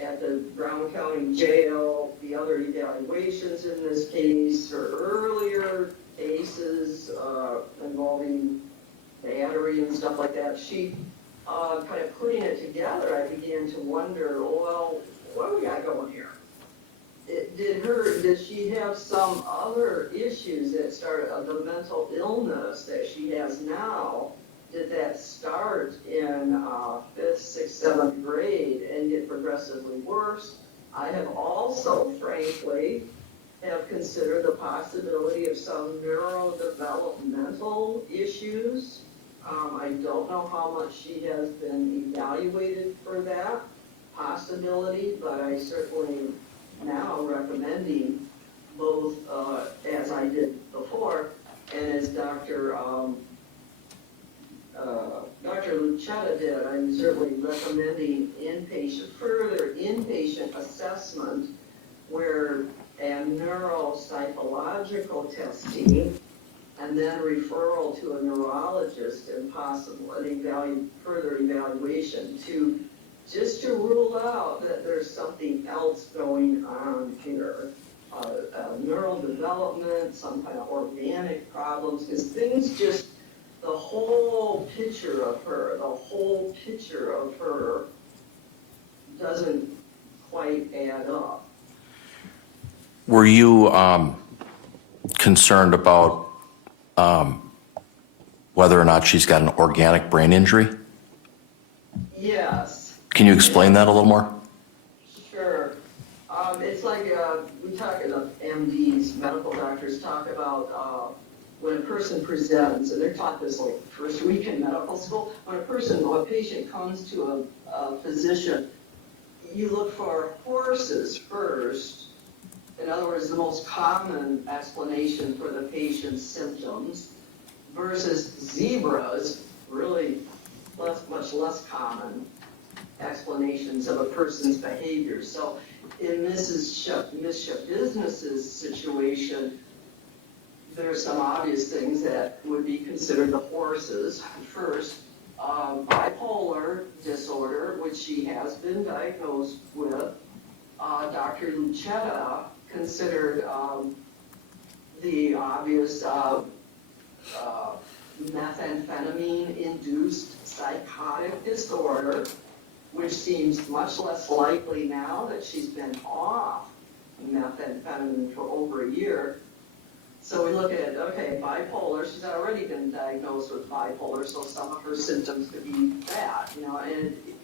at the Brown County Jail, the other evaluations in this case, her earlier cases involving battery and stuff like that, she kind of putting it together, I began to wonder, well, what do we got going here? Did she have some other issues that started, the mental illness that she has now, did that start in 5th, 6th, 7th grade and get progressively worse? I have also, frankly, have considered the possibility of some neurodevelopmental issues. I don't know how much she has been evaluated for that possibility, but I certainly now recommending both, as I did before, and as Dr. Lucetta did, I'm certainly recommending further inpatient assessment and neuropsychological testing, and then referral to a neurologist and possible further evaluation just to rule out that there's something else going on here. Neural development, some kind of organic problems, because things just, the whole picture of her doesn't quite add up. Were you concerned about whether or not she's got an organic brain injury? Yes. Can you explain that a little more? Sure. It's like we talk about MDs, medical doctors talk about when a person presents, and they're taught this like first week in medical school, when a patient comes to a physician, you look for horses first. In other words, the most common explanation for the patient's symptoms versus zebras, really much less common explanations of a person's behavior. So in Miss Schabusiness's situation, there are some obvious things that would be considered the horses. First, bipolar disorder, which she has been diagnosed with. Dr. Lucetta considered the obvious methamphetamine-induced psychotic disorder, which seems much less likely now that she's been off methamphetamine for over a year. So we look at, okay, bipolar, she's already been diagnosed with bipolar, so some of her symptoms could be that, and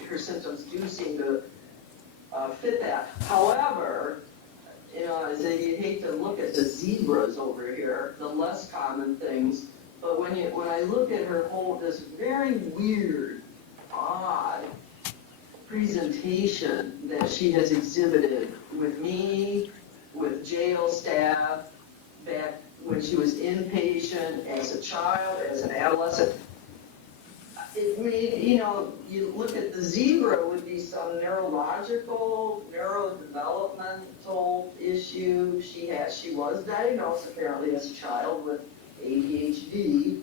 her symptoms do seem to fit that. However, as you hate to look at the zebras over here, the less common things, but when I look at her this very weird, odd presentation that she has exhibited with me, with jail staff, back when she was inpatient, as a child, as an adolescent, it made, you look at the zebra would be some neurological, neurodevelopmental issue. She was diagnosed apparently as a child with ADHD,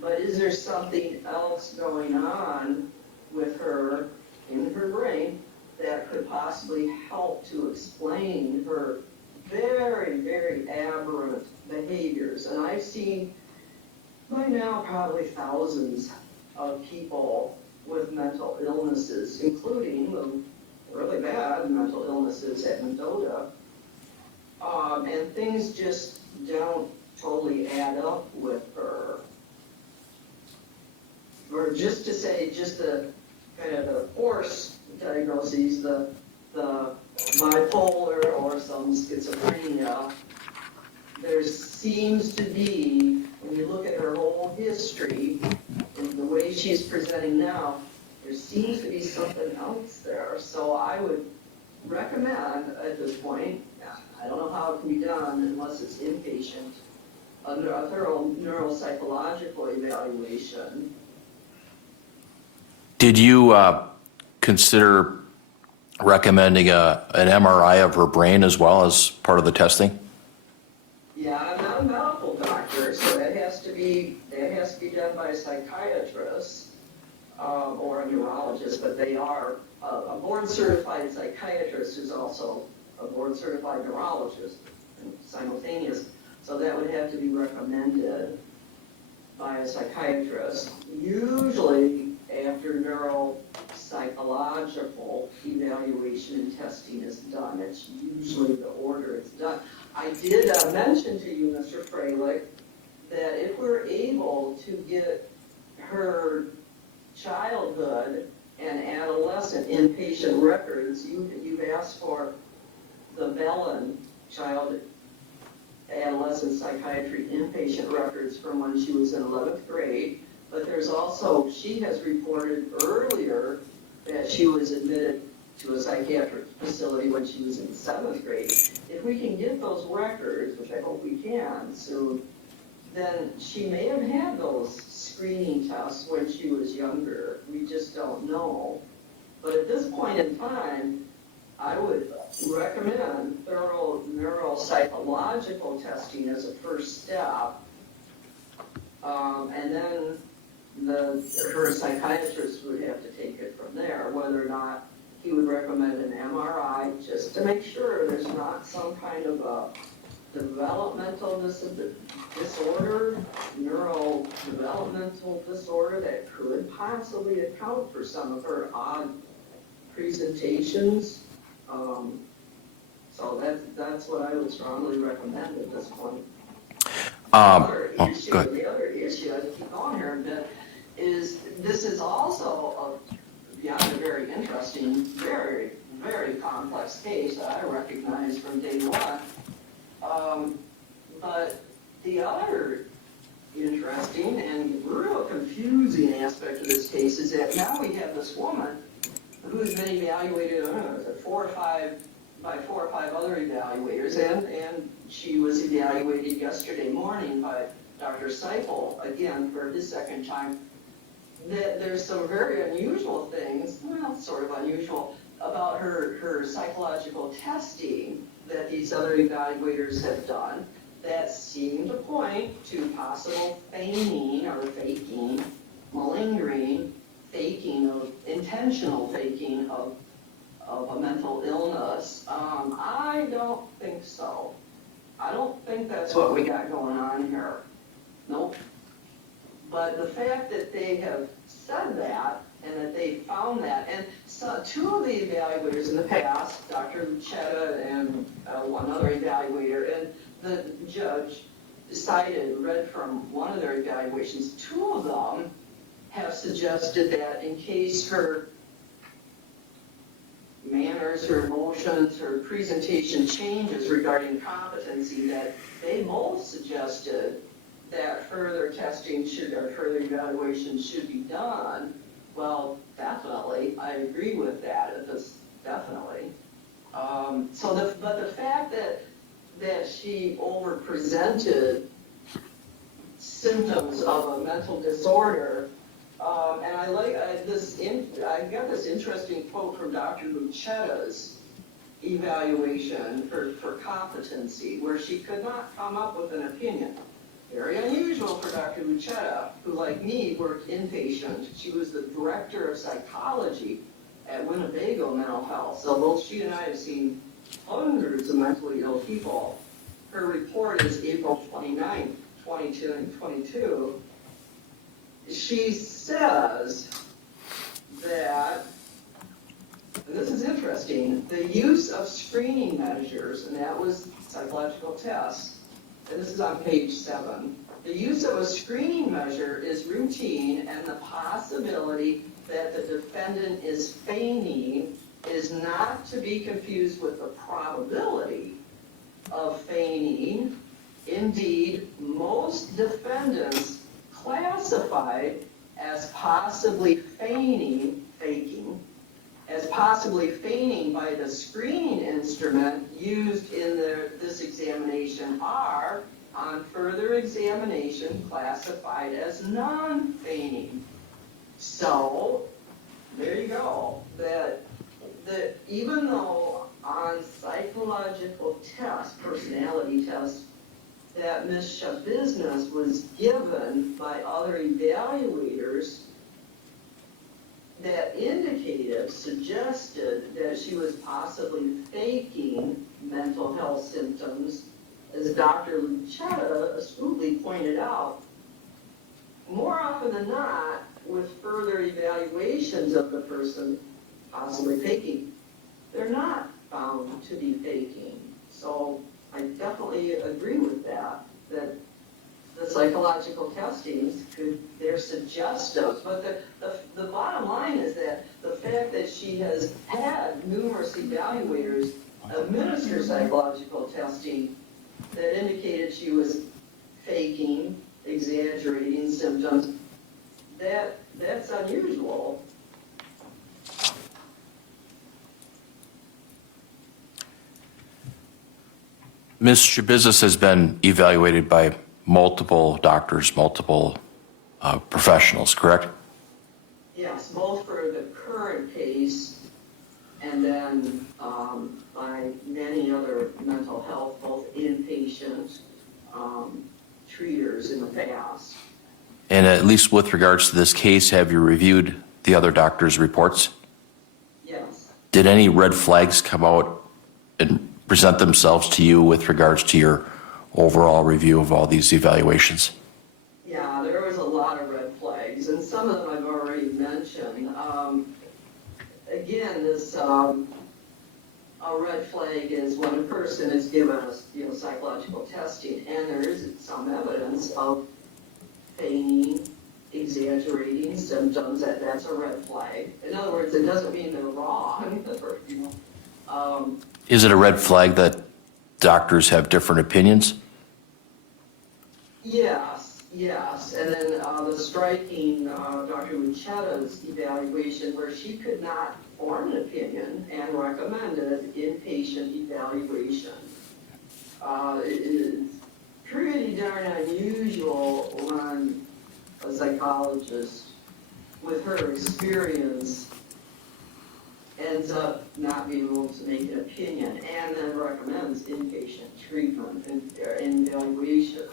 but is there something else going on with her in her brain that could possibly help to explain her very, very aberrant behaviors? And I've seen by now probably thousands of people with mental illnesses, including the really bad mental illnesses at Mendota, and things just don't totally add up with her. Or just to say, just the kind of the horse diagnoses, the bipolar or some schizophrenia, there seems to be, when you look at her whole history and the way she's presenting now, there seems to be something else there. So I would recommend at this point, I don't know how it can be done unless it's inpatient, a thorough neuropsychological evaluation. Did you consider recommending an MRI of her brain as well as part of the testing? Yeah, I'm not a medical doctor, so that has to be done by a psychiatrist or a neurologist, but they are a board-certified psychiatrist who's also a board-certified neurologist, simultaneous. So that would have to be recommended by a psychiatrist. Usually, after neuropsychological evaluation and testing is done, that's usually the order it's done. I did mention to you, Mr. Freilich, that if we're able to get her childhood and adolescent inpatient records, you've asked for the Bellin child adolescent psychiatry inpatient records from when she was in 11th grade, but there's also, she has reported earlier that she was admitted to a psychiatric facility when she was in 7th grade. If we can get those records, which I hope we can soon, then she may have had those screening tests when she was younger. We just don't know. But at this point in time, I would recommend thorough neuropsychological testing as a first step. And then her psychiatrist would have to take it from there, whether or not he would recommend an MRI just to make sure there's not some kind of a developmental disorder, neurodevelopmental disorder that could possibly account for some of her odd presentations. So So that's what I would strongly recommend at this point. Go ahead. The other issue, I keep going here a bit, is this is also beyond a very interesting, very, very complex case that I recognize from day one. But the other interesting and real confusing aspect of this case is that now we have this woman who's been evaluated, I don't know, is it 4 or 5 by 4 or 5 other evaluators, and she was evaluated yesterday morning by Dr. Seipel, again, for his second time. There's some very unusual things, well, sort of unusual, about her psychological testing that these other evaluators have done that seem to point to possible feigning or faking, malingering, intentional faking of a mental illness. I don't think so. I don't think that's what we got going on here. Nope. But the fact that they have said that and that they found that, and so 2 of the evaluators in the past, Dr. Lucetta and one other evaluator, and the judge read from one of their evaluations, 2 of them have suggested that in case her manners, her emotions, her presentation changes regarding competency, that they both suggested that further testing or further evaluation should be done. Well, definitely, I agree with that. Definitely. But the fact that she overpresented symptoms of a mental disorder, and I got this interesting quote from Dr. Lucetta's evaluation for competency, where she could not come up with an opinion. Very unusual for Dr. Lucetta, who, like me, worked inpatient. She was the director of psychology at Winnebago Mental Health. So both she and I have seen hundreds of mentally ill people. Her report is April 29th, 2022. She says that, and this is interesting, the use of screening measures, and that was psychological tests, and this is on page 7. The use of a screening measure is routine, and the possibility that the defendant is feigning is not to be confused with the probability of feigning. Indeed, most defendants classified as possibly faking, as possibly feigning by the screening instrument used in this examination are, on further examination, classified as non-feigning. So, there you go. That even though on psychological tests, personality tests, that Ms. Schabusiness was given by other evaluators that suggested that she was possibly faking mental health symptoms, as Dr. Lucetta astutely pointed out, more often than not, with further evaluations of the person possibly faking, they're not found to be faking. So I definitely agree with that the psychological testings they're suggestive. But the bottom line is that the fact that she has had numerous evaluators administer psychological testing that indicated she was faking, exaggerating symptoms, that's unusual. Ms. Schabusiness has been evaluated by multiple doctors, multiple professionals, correct? Yes, both for the current case and then by many other mental health, both inpatient treaters in the past. And at least with regards to this case, have you reviewed the other doctors' reports? Yes. Did any red flags come out and present themselves to you with regards to your overall review of all these evaluations? Yeah, there was a lot of red flags, and some of them I've already mentioned. Again, this a red flag is when a person is given a, psychological testing and there is some evidence of feigning, exaggerating symptoms, that's a red flag. In other words, it doesn't mean they're wrong. Is it a red flag that doctors have different opinions? Yes. And then the striking Dr. Lucetta's evaluation where she could not form an opinion and recommended inpatient evaluation. It is pretty darn unusual when a psychologist with her experience ends up not being able to make an opinion and then recommends inpatient treatment and evaluation.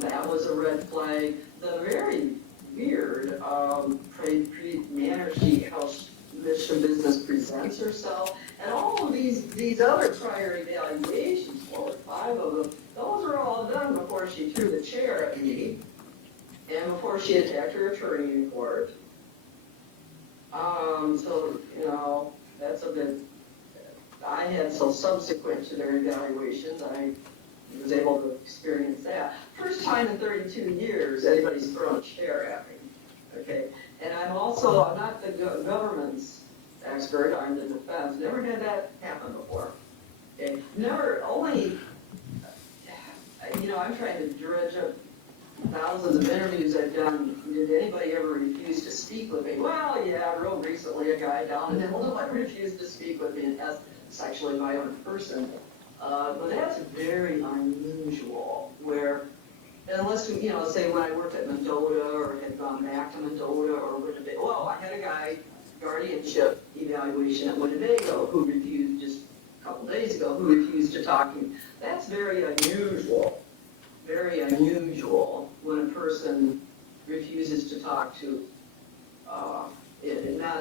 That was a red flag. The very weird manner how Ms. Schabusiness presents herself, and all of these other prior evaluations, 4 or 5 of them, those were all done before she threw the chair at me and before she attacked her attorney in court. So, that's a bit, I had subsequent to their evaluations, I was able to experience that. First time in 32 years anybody's thrown a chair at me, okay? And I'm not the government's expert, I'm the defense, never had that happen before, okay? I'm trying to dredge up thousands of interviews I've done. Did anybody ever refuse to speak with me? Well, yeah, real recently a guy down in Illinois refused to speak with me as a sexually violent person. But that's very unusual where, unless, say when I worked at Mendota or had gone back to Mendota or Winnebago, I had a guy, guardianship evaluation at Winnebago who refused just a couple days ago, who refused to talk to me. That's very unusual when a person refuses to talk to, not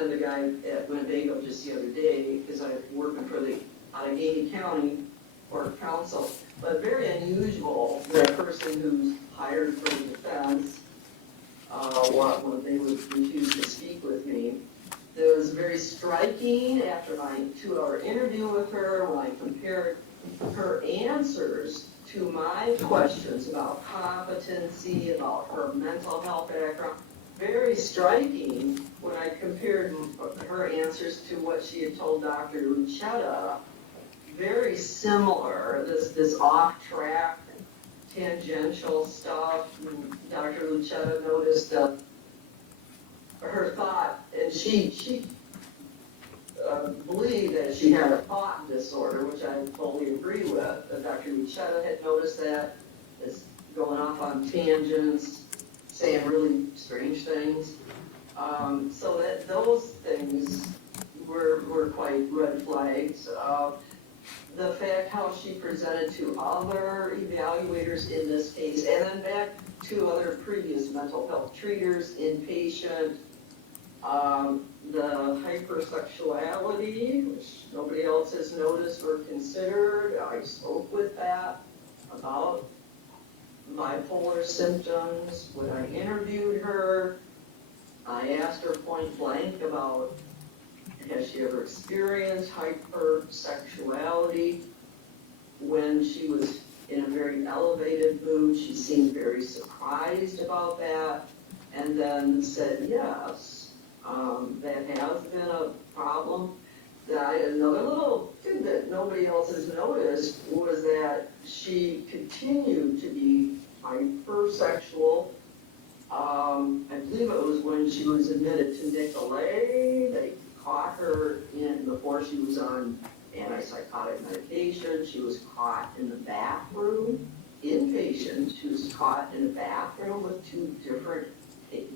in the guy at Winnebago just the other day, because I'm working for the Allegheny County or counsel, but very unusual that a person who's hired for the defense, when they would refuse to speak with me. It was very striking after my 2-hour interview with her when I compared her answers to my questions about competency, about her mental health background. Very striking when I compared her answers to what she had told Dr. Lucetta. Very similar, this off-track, tangential stuff. Dr. Lucetta noticed her thought, and she believed that she had a thought disorder, which I totally agree with. Dr. Lucetta had noticed that, is going off on tangents, saying really strange things. So that those things were quite red flags. The fact how she presented to other evaluators in this case, and then back to other previous mental health treaters, inpatient, the hypersexuality, which nobody else has noticed or considered. I spoke with that about bipolar symptoms when I interviewed her. I asked her point blank about, has she ever experienced hypersexuality? When she was in a very elevated mood, she seemed very surprised about that, and then said yes. That has been a problem. Another little thing that nobody else has noticed was that she continued to be hypersexual. I believe it was when she was admitted to Nicolay. They caught her before she was on antipsychotic medication. She was caught in the bathroom, inpatient. She was caught in a bathroom with 2 different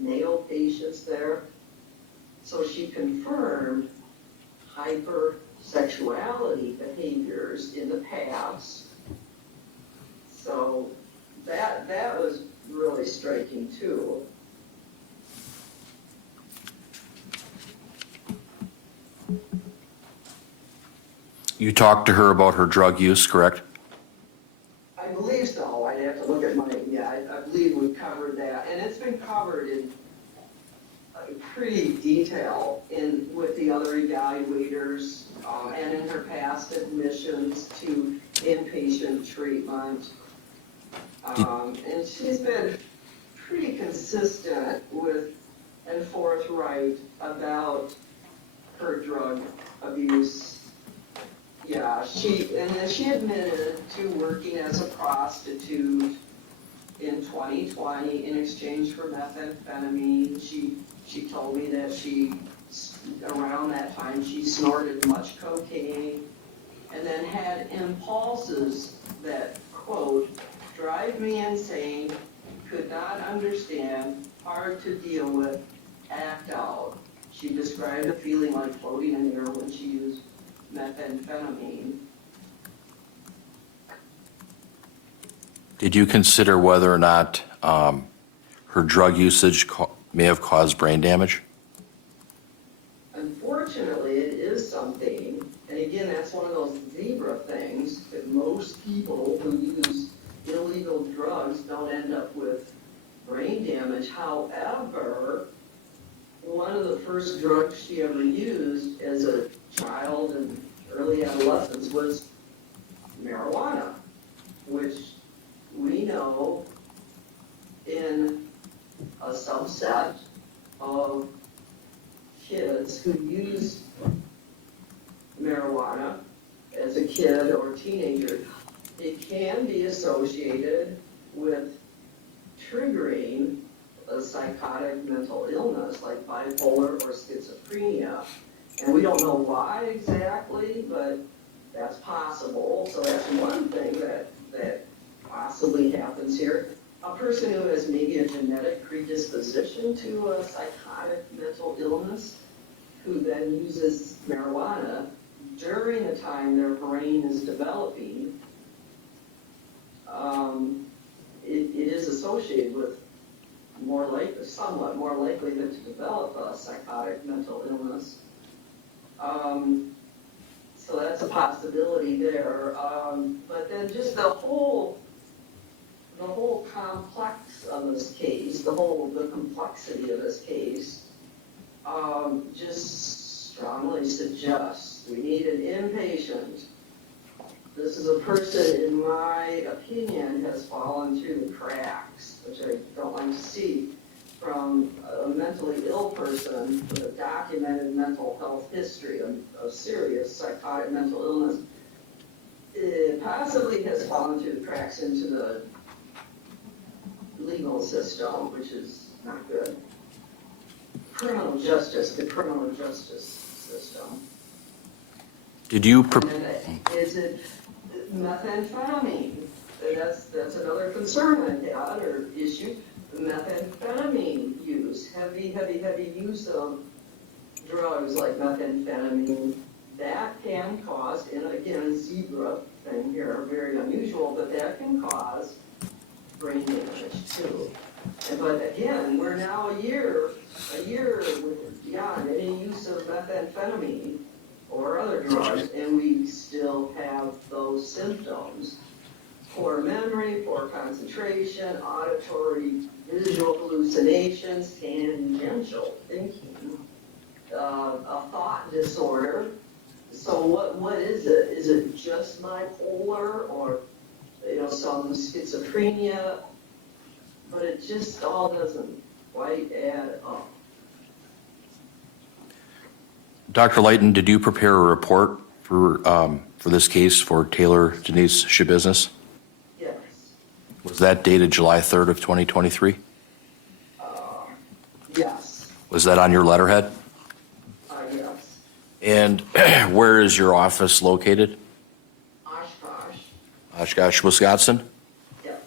male patients there. So she confirmed hypersexuality behaviors in the past. So that was really striking too. You talked to her about her drug use, correct? I believe so. I'd have to look at I believe we covered that. And it's been covered in pretty detail with the other evaluators. and in her past admissions to inpatient treatment. And she's been pretty consistent with and forthright about her drug abuse. Yeah, she admitted to working as a prostitute in 2020 in exchange for methamphetamine. She told me that around that time, she snorted much cocaine and then had impulses that, quote, drive me insane, could not understand, hard to deal with, act out. She described a feeling like floating in the air when she used methamphetamine. Did you consider whether or not her drug usage may have caused brain damage? Unfortunately, it is something, and again, that's one of those zebra things, that most people who use illegal drugs don't end up with brain damage. However, one of the first drugs she ever used as a child and early adolescence was marijuana, which we know in a subset of kids who use marijuana as a kid or teenager, it can be associated with triggering a psychotic mental illness like bipolar or schizophrenia. And we don't know why exactly, but that's possible. So that's one thing that possibly happens here. A person who has maybe a genetic predisposition to a psychotic mental illness, who then uses marijuana during the time their brain is developing, it is associated with somewhat more likely to develop a psychotic mental illness. So that's a possibility there. But then just the whole complex of this case, the complexity of this case, just strongly suggests we need an inpatient. This is a person, in my opinion, has fallen through the cracks, which I don't like to see, from a mentally ill person with a documented mental health history of serious psychotic mental illness. It possibly has fallen through the cracks into the legal system, which is not good. The criminal justice system. Did you Is it methamphetamine? That's another concern I had, or issue. Methamphetamine use, heavy use of drugs like methamphetamine, that can cause, and again, zebra thing here, very unusual, but that can cause brain damage too. But again, we're now a year beyond any use of methamphetamine or other drugs, and we still have those symptoms. Poor memory, poor concentration, auditory, visual hallucinations, tangential thinking, a thought disorder. So what is it? Is it just bipolar or some schizophrenia? But it just all doesn't quite add up. Dr. Lytton, did you prepare a report for this case for Taylor Denise Schabusiness? Yes. Was that dated July 3rd of 2023? Yes. Was that on your letterhead? Yes. And where is your office located? Oshkosh. Oshkosh, Wisconsin? Yes.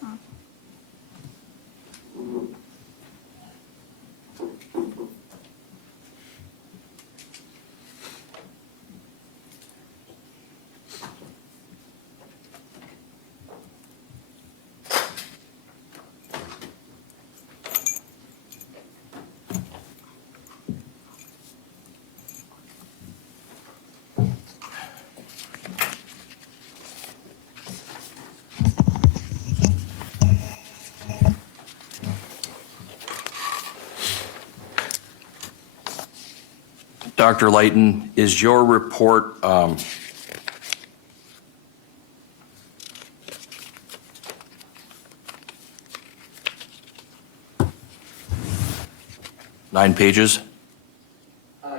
Dr. Lytton, is your report, 9 pages?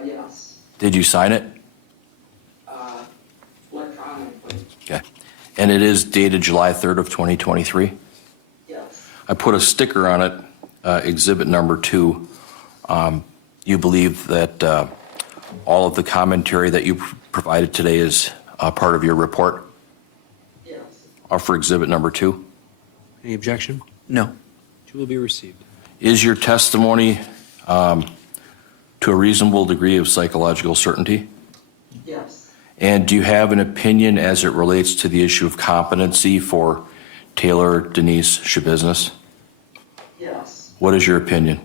Yes, Did you sign it? electronically, Okay. And it is dated July 3rd of 2023? yes, I put a sticker on it, exhibit number 2. You believe that all of the commentary that you provided today is part of your report yes. for exhibit number 2? Any objection? No. 2 will be received. Is your testimony to a reasonable degree of psychological certainty? Yes, And do you have an opinion as it relates to the issue of competency for Taylor Denise Schabusiness? yes. What is your opinion?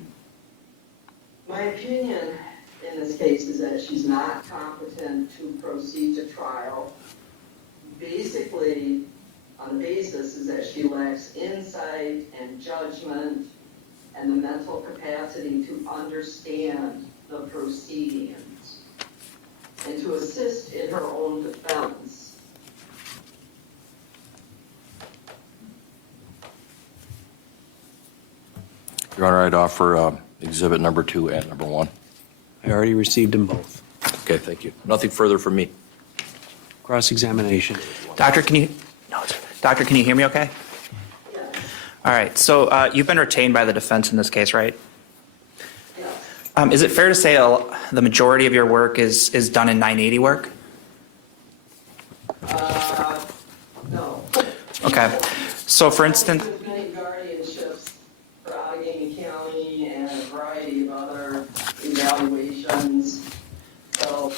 My opinion in this case is that she's not competent to proceed to trial. Basically, on the basis is that she lacks insight and judgment and the mental capacity to understand the proceedings and to assist in her own defense. Your Honor, I'd offer exhibit number 2 and number 1. I already received them both. Okay, thank you. Nothing further from me. Cross-examination. Doctor, can you hear me okay? Yes, All right. So you've been retained by the defense in this case, right? yes, Is it fair to say the majority of your work is done in 980 work? no. Okay. So for instance, With many guardianships for Allegheny County and a variety of other evaluations. So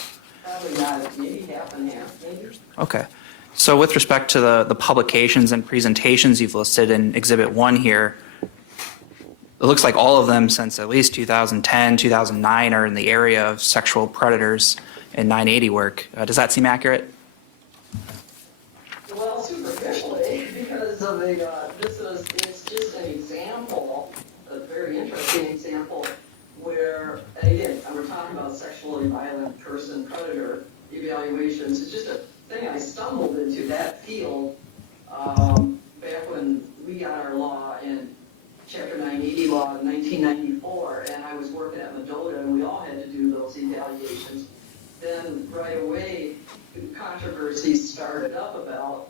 probably not, maybe half and half, maybe. okay. So with respect to the publications and presentations you've listed in Exhibit 1 here, it looks like all of them since at least 2010, 2009 are in the area of sexual predators and 980 work. Does that seem accurate? Well, superficially, because of it's just an example, a very interesting example, where, and again, we're talking about sexually violent person predator evaluations. It's just a thing I stumbled into that field back when we got our law in Chapter 980 law in 1994, and I was working at Mendota, and we all had to do those evaluations. Then right away, controversies started up about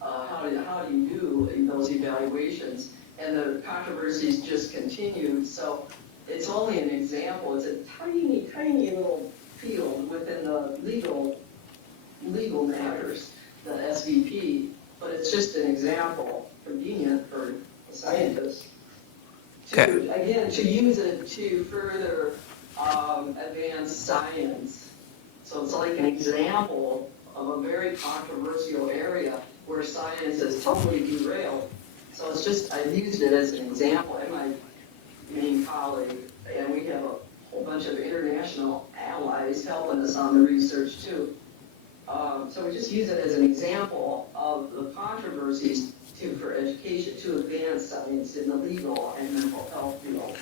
how do you do those evaluations, and the controversies just continued. So it's only an example. It's a tiny, tiny little field within the legal matters, the SVP, but it's just an example, convenient for a scientist. Okay. To use it to further advance science. So it's like an example of a very controversial area where science is totally derailed. So it's just, I've used it as an example, and my main colleague, and we have a whole bunch of international allies helping us on the research too. So we just use it as an example of the controversies for education, to advance science in the legal and mental health field.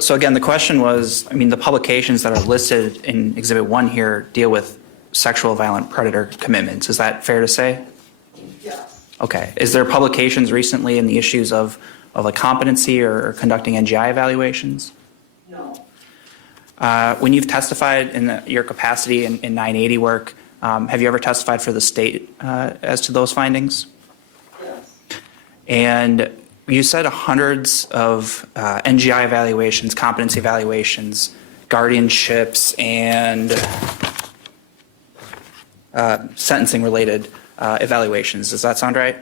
So again, the question was, I mean, the publications that are listed in Exhibit 1 here deal with sexual violent predator commitments. Is that fair to say? Yes. Okay. Is there publications recently in the issues of like competency or conducting NGI evaluations? No. When you've testified in your capacity in 980 work, have you ever testified for the state as to those findings? Yes. And you said hundreds of NGI evaluations, competency evaluations, guardianships, and sentencing-related evaluations. Does that sound right?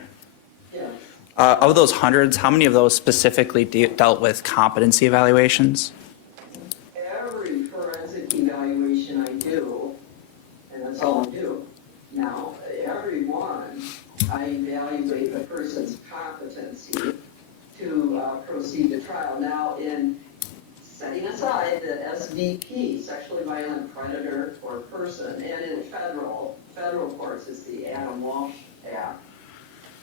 Yes. Of those hundreds, how many of those specifically dealt with competency evaluations? Every forensic evaluation I do, and that's all I do now, every one, I evaluate the person's competency to proceed to trial. Now, in setting aside the SVP, sexually violent predator or person, and in federal courts is the Adam Walsh Act,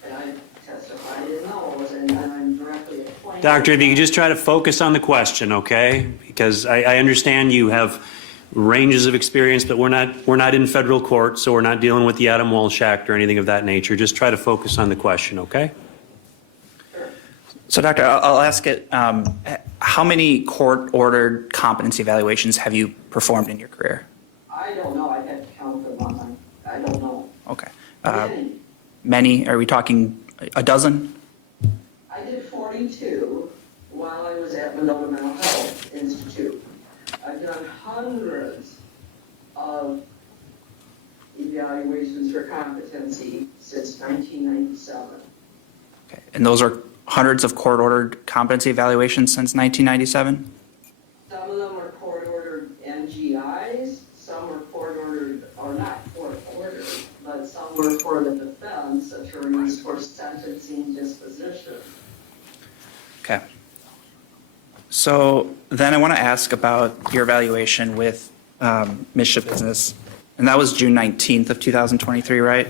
and I testified in those, and I'm directly acquainted. Doctor, if you could just try to focus on the question, okay? Because I understand you have ranges of experience, but we're not in federal court, so we're not dealing with the Adam Walsh Act or anything of that nature. Just try to focus on the question, okay? So, Doctor, I'll ask it. How many court-ordered competency evaluations have you performed in your career? I don't know. I had to count them on. I don't know. Okay. Many. Many? Are we talking a dozen? I did 42 while I was at Monona Mental Health Institute. I've done hundreds of evaluations for competency since 1997. Okay. And those are hundreds of court-ordered competency evaluations since 1997? Some of them were court-ordered NGIs, some were court-ordered, or not court-ordered, but some were for the defense attorneys for sentencing disposition. Okay. So then I want to ask about your evaluation with Ms. Schabusiness, and that was June 19th of 2023, right?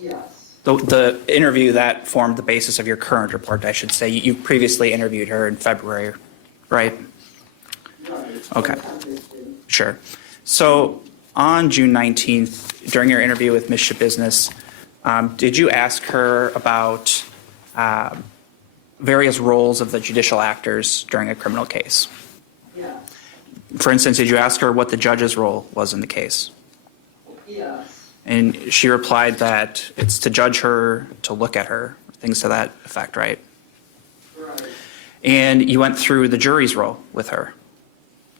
Yes. The interview that formed the basis of your current report, I should say. You previously interviewed her in February, right? Right. Okay. Sure. So on June 19th, during your interview with Ms. Schabusiness, did you ask her about various roles of the judicial actors during a criminal case? Yes. For instance, did you ask her what the judge's role was in the case? Yes. And she replied that it's to judge her, to look at her, things to that effect, right? Right. And you went through the jury's role with her.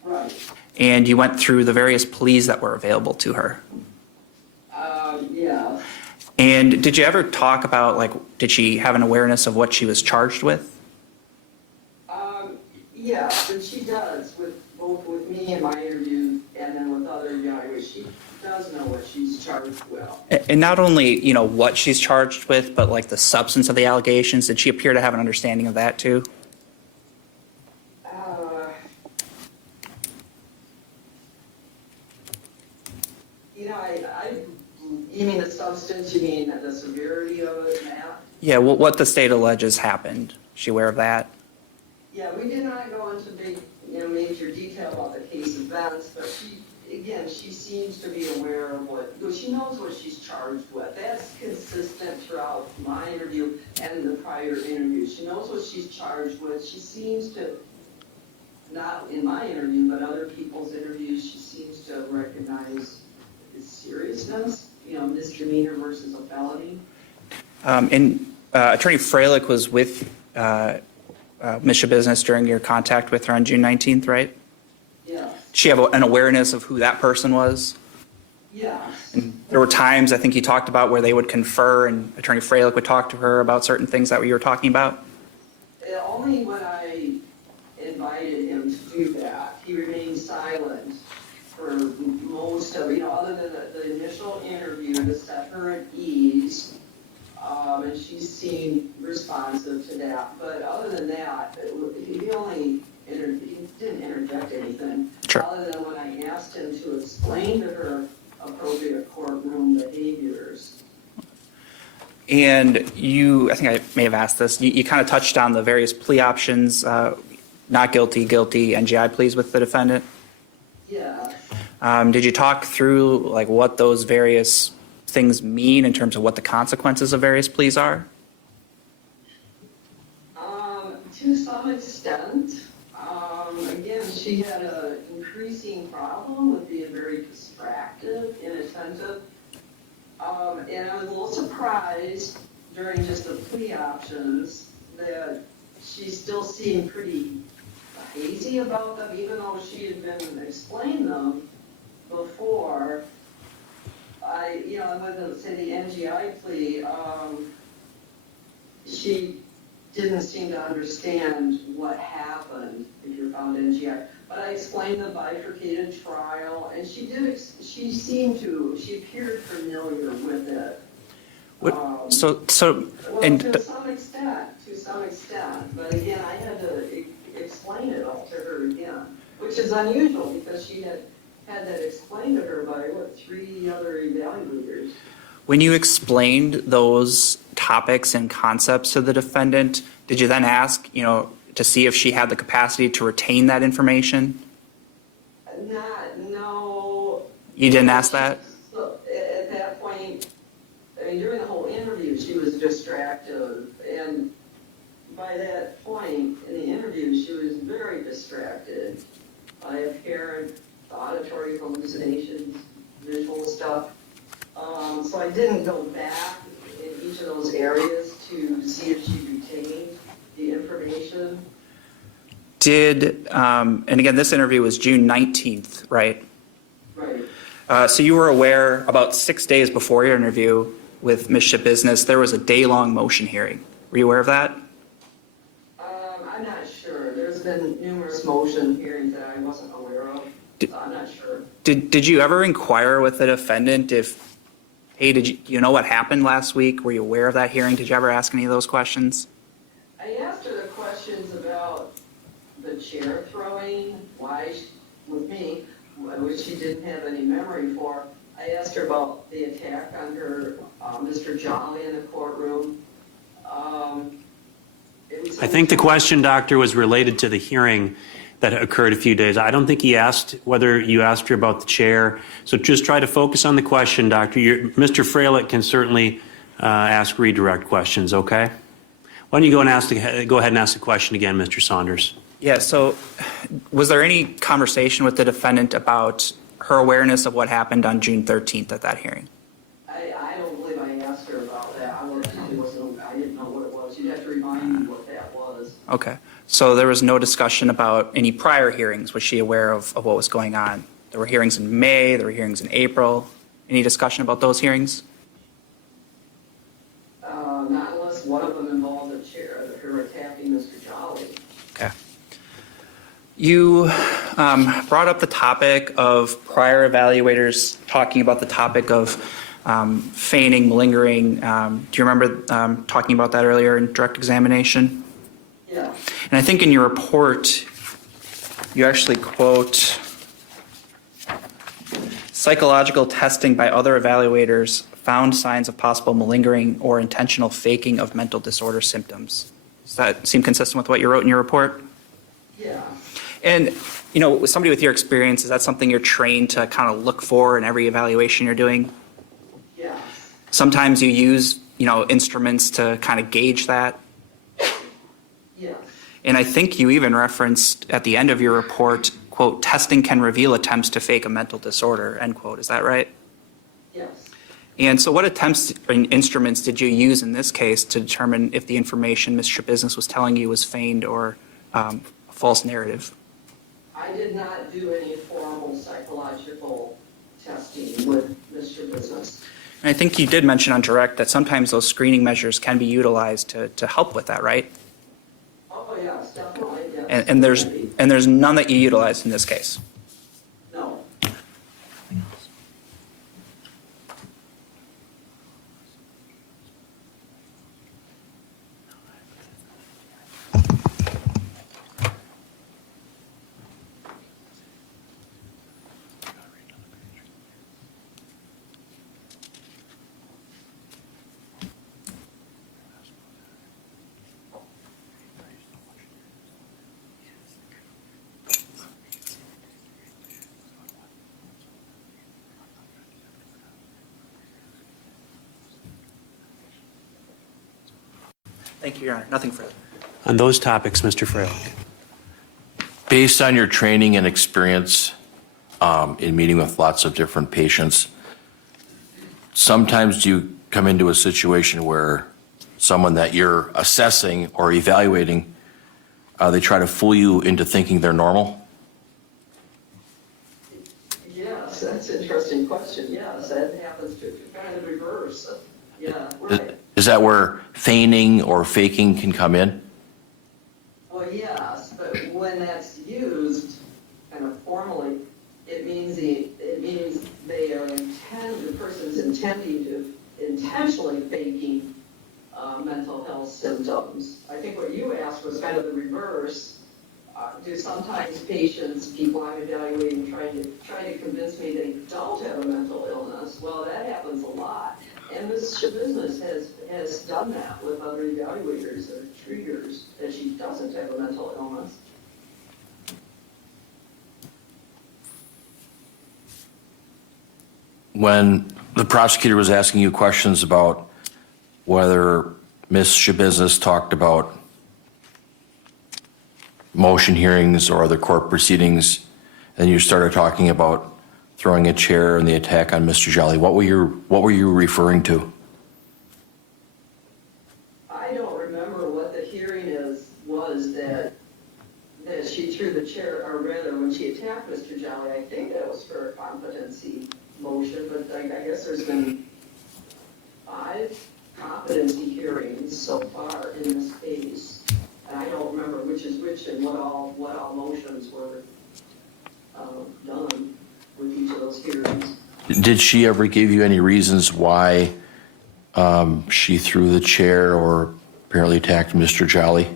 Right. And you went through the various pleas that were available to her. Yeah. And did you ever talk about, like, did she have an awareness of what she was charged with? Yeah, but she does, both with me in my interview and then with other evaluations. She does know what she's charged with. And not only, what she's charged with, but like the substance of the allegations. Did she appear to have an understanding of that too? You mean the substance, you mean the severity of it, Matt? Yeah, what the state alleges happened. Is she aware of that? Yeah, we did not go into big, major detail about the case events, but she seems to be aware of she knows what she's charged with. That's consistent throughout my interview and the prior interview. She knows what she's charged with. She seems to, not in my interview, but other people's interviews, she seems to recognize the seriousness, misdemeanor versus a felony. And Attorney Freilich was with Ms. Schabusiness during your contact with her on June 19th, right? Yeah. Did she have an awareness of who that person was? Yes. And there were times, I think you talked about, where they would confer and Attorney Freilich would talk to her about certain things that you were talking about? Only when I invited him to do that. He remained silent for most of, other than the initial interview to set her at ease. And she seemed responsive to that. But other than that, he didn't interject anything. Sure. Other than when I asked him to explain to her appropriate courtroom behaviors. And I think I may have asked this, you kind of touched on the various plea options, not guilty, NGI pleas with the defendant. Yeah. Did you talk through like what those various things mean in terms of what the consequences of various pleas are? To some extent. Again, she had an increasing problem with being very distracted, inattentive. And I was a little surprised during just the plea options that she still seemed pretty hazy about them, even though she had been explained them before. With say the NGI plea, she didn't seem to understand what happened if you're found NGI. But I explained the bifurcated trial, and she appeared familiar with it. To some extent, but again, I had to explain it all to her again, which is unusual because she had that explained to her by, 3 other evaluators. When you explained those topics and concepts to the defendant, did you then ask, to see if she had the capacity to retain that information? No. You didn't ask that? So, at that point, I mean, during the whole interview, she was distracted, and by that point in the interview, she was very distracted by apparent auditory hallucinations, visual stuff. So I didn't go back in each of those areas to see if she retained the information. And again, this interview was June 19th, right? Right. So you were aware about 6 days before your interview with Ms. Schabusiness, there was a day-long motion hearing. Were you aware of that? I'm not sure. There's been numerous motion hearings that I wasn't aware of, so I'm not sure. Did you ever inquire with the defendant if, hey, did you know what happened last week? Were you aware of that hearing? Did you ever ask any of those questions? I asked her the questions about the chair throwing, with me, which she didn't have any memory for. I asked her about the attack on her, Mr. Jolly in the courtroom. I think the question, Doctor, was related to the hearing that occurred a few days. I don't think he asked whether you asked her about the chair. So just try to focus on the question, Doctor. Mr. Fralick can certainly ask redirect questions, okay? Why don't you go ahead and ask the question again, Mr. Saunders? Yeah, so was there any conversation with the defendant about her awareness of what happened on June 13th at that hearing? I don't believe I asked her about that. I didn't know what it was. You'd have to remind me what that was. Okay, so there was no discussion about any prior hearings. Was she aware of what was going on? There were hearings in May, there were hearings in April. Any discussion about those hearings? Not unless one of them involved the chair, her attacking Mr. Jolly. Okay. You brought up the topic of prior evaluators talking about the topic of feigning, malingering. Do you remember talking about that earlier in direct examination? Yeah. And I think in your report, you actually quote, psychological testing by other evaluators found signs of possible malingering or intentional faking of mental disorder symptoms. Does that seem consistent with what you wrote in your report? Yeah. And, you know, with somebody with your experience, is that something you're trained to kind of look for in every evaluation you're doing? Yeah. Sometimes you use, instruments to kind of gauge that. Yeah. And I think you even referenced at the end of your report, quote, testing can reveal attempts to fake a mental disorder, end quote. Is that right? Yes. And so what attempts and instruments did you use in this case to determine if the information Ms. Schabusiness was telling you was feigned or a false narrative? I did not do any formal psychological testing with Ms. Schabusiness. And I think you did mention on direct that sometimes those screening measures can be utilized to help with that, right? Oh, yes, definitely. Yes. And there's none that you utilized in this case. No. Thank you, Your Honor. Nothing further. On those topics, Mr. Fralick. Based on your training and experience in meeting with lots of different patients, sometimes you come into a situation where someone that you're assessing or evaluating, they try to fool you into thinking they're normal? Yes, that's an interesting question. Yes, that happens to kind of the reverse. Yeah, right. Is that where feigning or faking can come in? Well, yes, but when that's used kind of formally, it means the person's intending to intentionally faking mental health symptoms. I think what you asked was kind of the reverse. Do sometimes people I'm evaluating trying to convince me they don't have a mental illness? Well, that happens a lot. And Ms. Schabusiness has done that with other evaluators or treaters, that she doesn't have a mental illness. when the prosecutor was asking you questions about whether Ms. Schabusiness talked about motion hearings or other court proceedings, and you started talking about throwing a chair and the attack on Mr. Jolly, what were you referring to? I don't remember what the hearing was that she threw the chair, or rather when she attacked Mr. Jolly. I think that was for a competency motion, but I guess there's been 5 competency hearings so far in this case. And I don't remember which is which and what all motions were done with each of those hearings. Did she ever give you any reasons why she threw the chair or apparently attacked Mr. Jolly?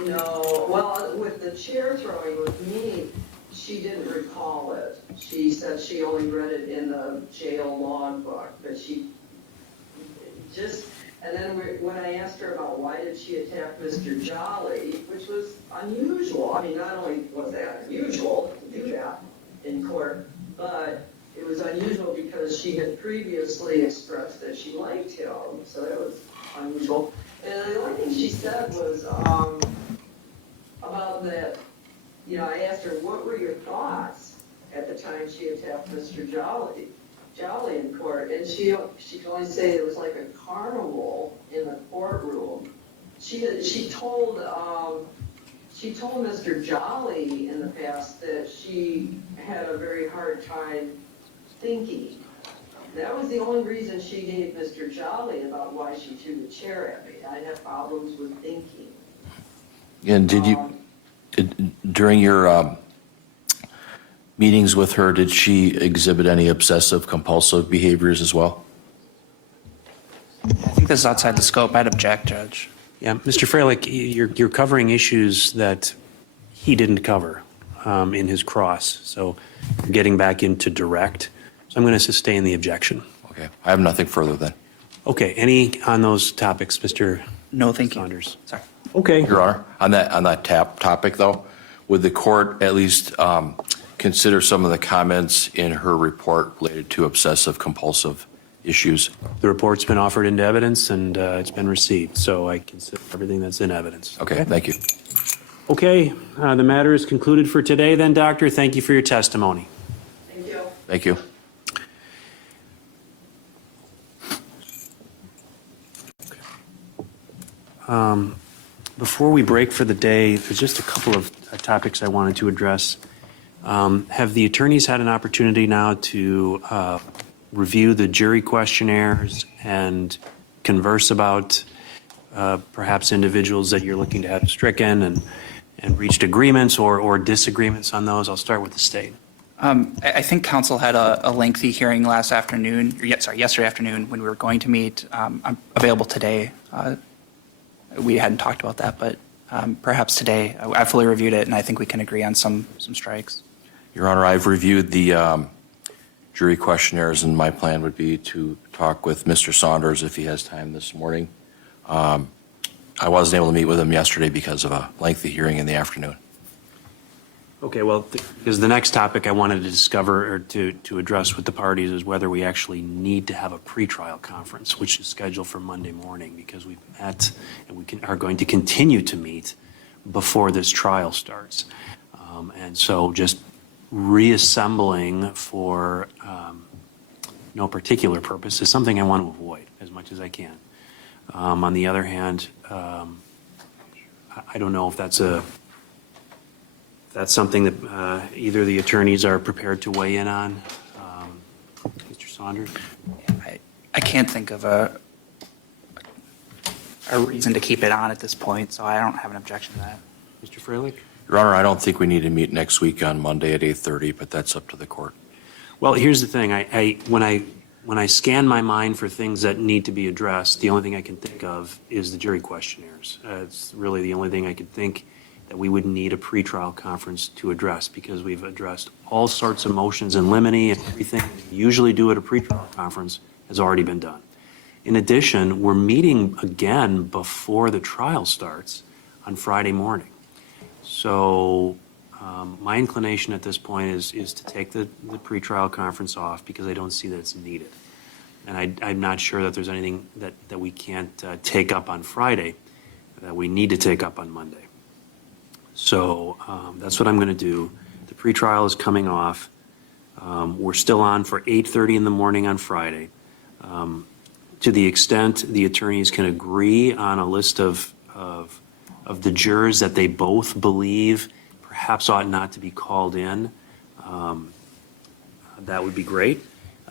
No, well, with the chair throwing with me, she didn't recall it. She said she only read it in the jail logbook, but she just, and then when I asked her about why did she attack Mr. Jolly, which was unusual. I mean, not only was that unusual to do that in court, but it was unusual because she had previously expressed that she liked him, so that was unusual. And the only thing she said was about that, I asked her, what were your thoughts at the time she attacked Mr. Jolly in court? And she could only say it was like a carnival in the courtroom. She told Mr. Jolly in the past that she had a very hard time thinking. That was the only reason she gave Mr. Jolly about why she threw the chair at me. I had problems with thinking. And did you, during your meetings with her, did she exhibit any obsessive compulsive behaviors as well? I think this is outside the scope. I'd object, Judge. Yeah, Mr. Freilich, you're covering issues that he didn't cover in his cross. So you're getting back into direct. So I'm going to sustain the objection. Okay, I have nothing further then. Okay, any on those topics, Mr. No, thank you. Saunders? Sorry. Okay. Your Honor, on that topic though, would the court at least consider some of the comments in her report related to obsessive compulsive issues? The report's been offered into evidence and it's been received, so I consider everything that's in evidence. Okay, thank you. Okay, the matter is concluded for today then, Doctor. Thank you for your testimony. Thank you. Thank you. Before we break for the day, there's just a couple of topics I wanted to address. Have the attorneys had an opportunity now to review the jury questionnaires and converse about perhaps individuals that you're looking to have stricken and reached agreements or disagreements on those? I'll start with the state. I think counsel had a lengthy hearing yesterday afternoon when we were going to meet. I'm available today. We hadn't talked about that, but perhaps today. I fully reviewed it, and I think we can agree on some strikes. Your Honor, I've reviewed the jury questionnaires, and my plan would be to talk with Mr. Saunders if he has time this morning. I wasn't able to meet with him yesterday because of a lengthy hearing in the afternoon. Okay, well, because the next topic I wanted to discover or to address with the parties is whether we actually need to have a pretrial conference, which is scheduled for Monday morning, because we've met and are going to continue to meet before this trial starts. And so just reassembling for no particular purpose is something I want to avoid as much as I can. On the other hand, I don't know if that's something that either the attorneys are prepared to weigh in on. Mr. Saunders? I can't think of a reason to keep it on at this point, so I don't have an objection to that. Mr. Freilich? Your Honor, I don't think we need to meet next week on Monday at 8:30, but that's up to the court. Well, here's the thing. When I scan my mind for things that need to be addressed, the only thing I can think of is the jury questionnaires. It's really the only thing I could think that we would need a pretrial conference to address, because we've addressed all sorts of motions in limine, and everything we usually do at a pretrial conference has already been done. In addition, we're meeting again before the trial starts on Friday morning. So My inclination at this point is to take the pretrial conference off because I don't see that it's needed. And I'm not sure that there's anything that we can't take up on Friday that we need to take up on Monday. So that's what I'm going to do. The pretrial is coming off. We're still on for 8:30 in the morning on Friday. To the extent the attorneys can agree on a list of the jurors that they both believe perhaps ought not to be called in, that would be great.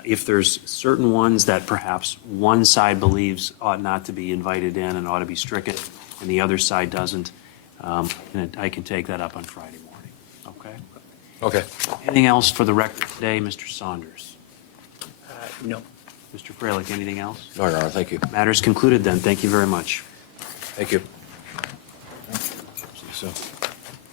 If there's certain ones that perhaps one side believes ought not to be invited in and ought to be stricken, and the other side doesn't, I can take that up on Friday morning. Okay? Okay. Anything else for the record today, Mr. Saunders? No. Mr. Freilich, anything else? No, Your Honor, thank you. Matters concluded then. Thank you very much. Thank you. See you soon.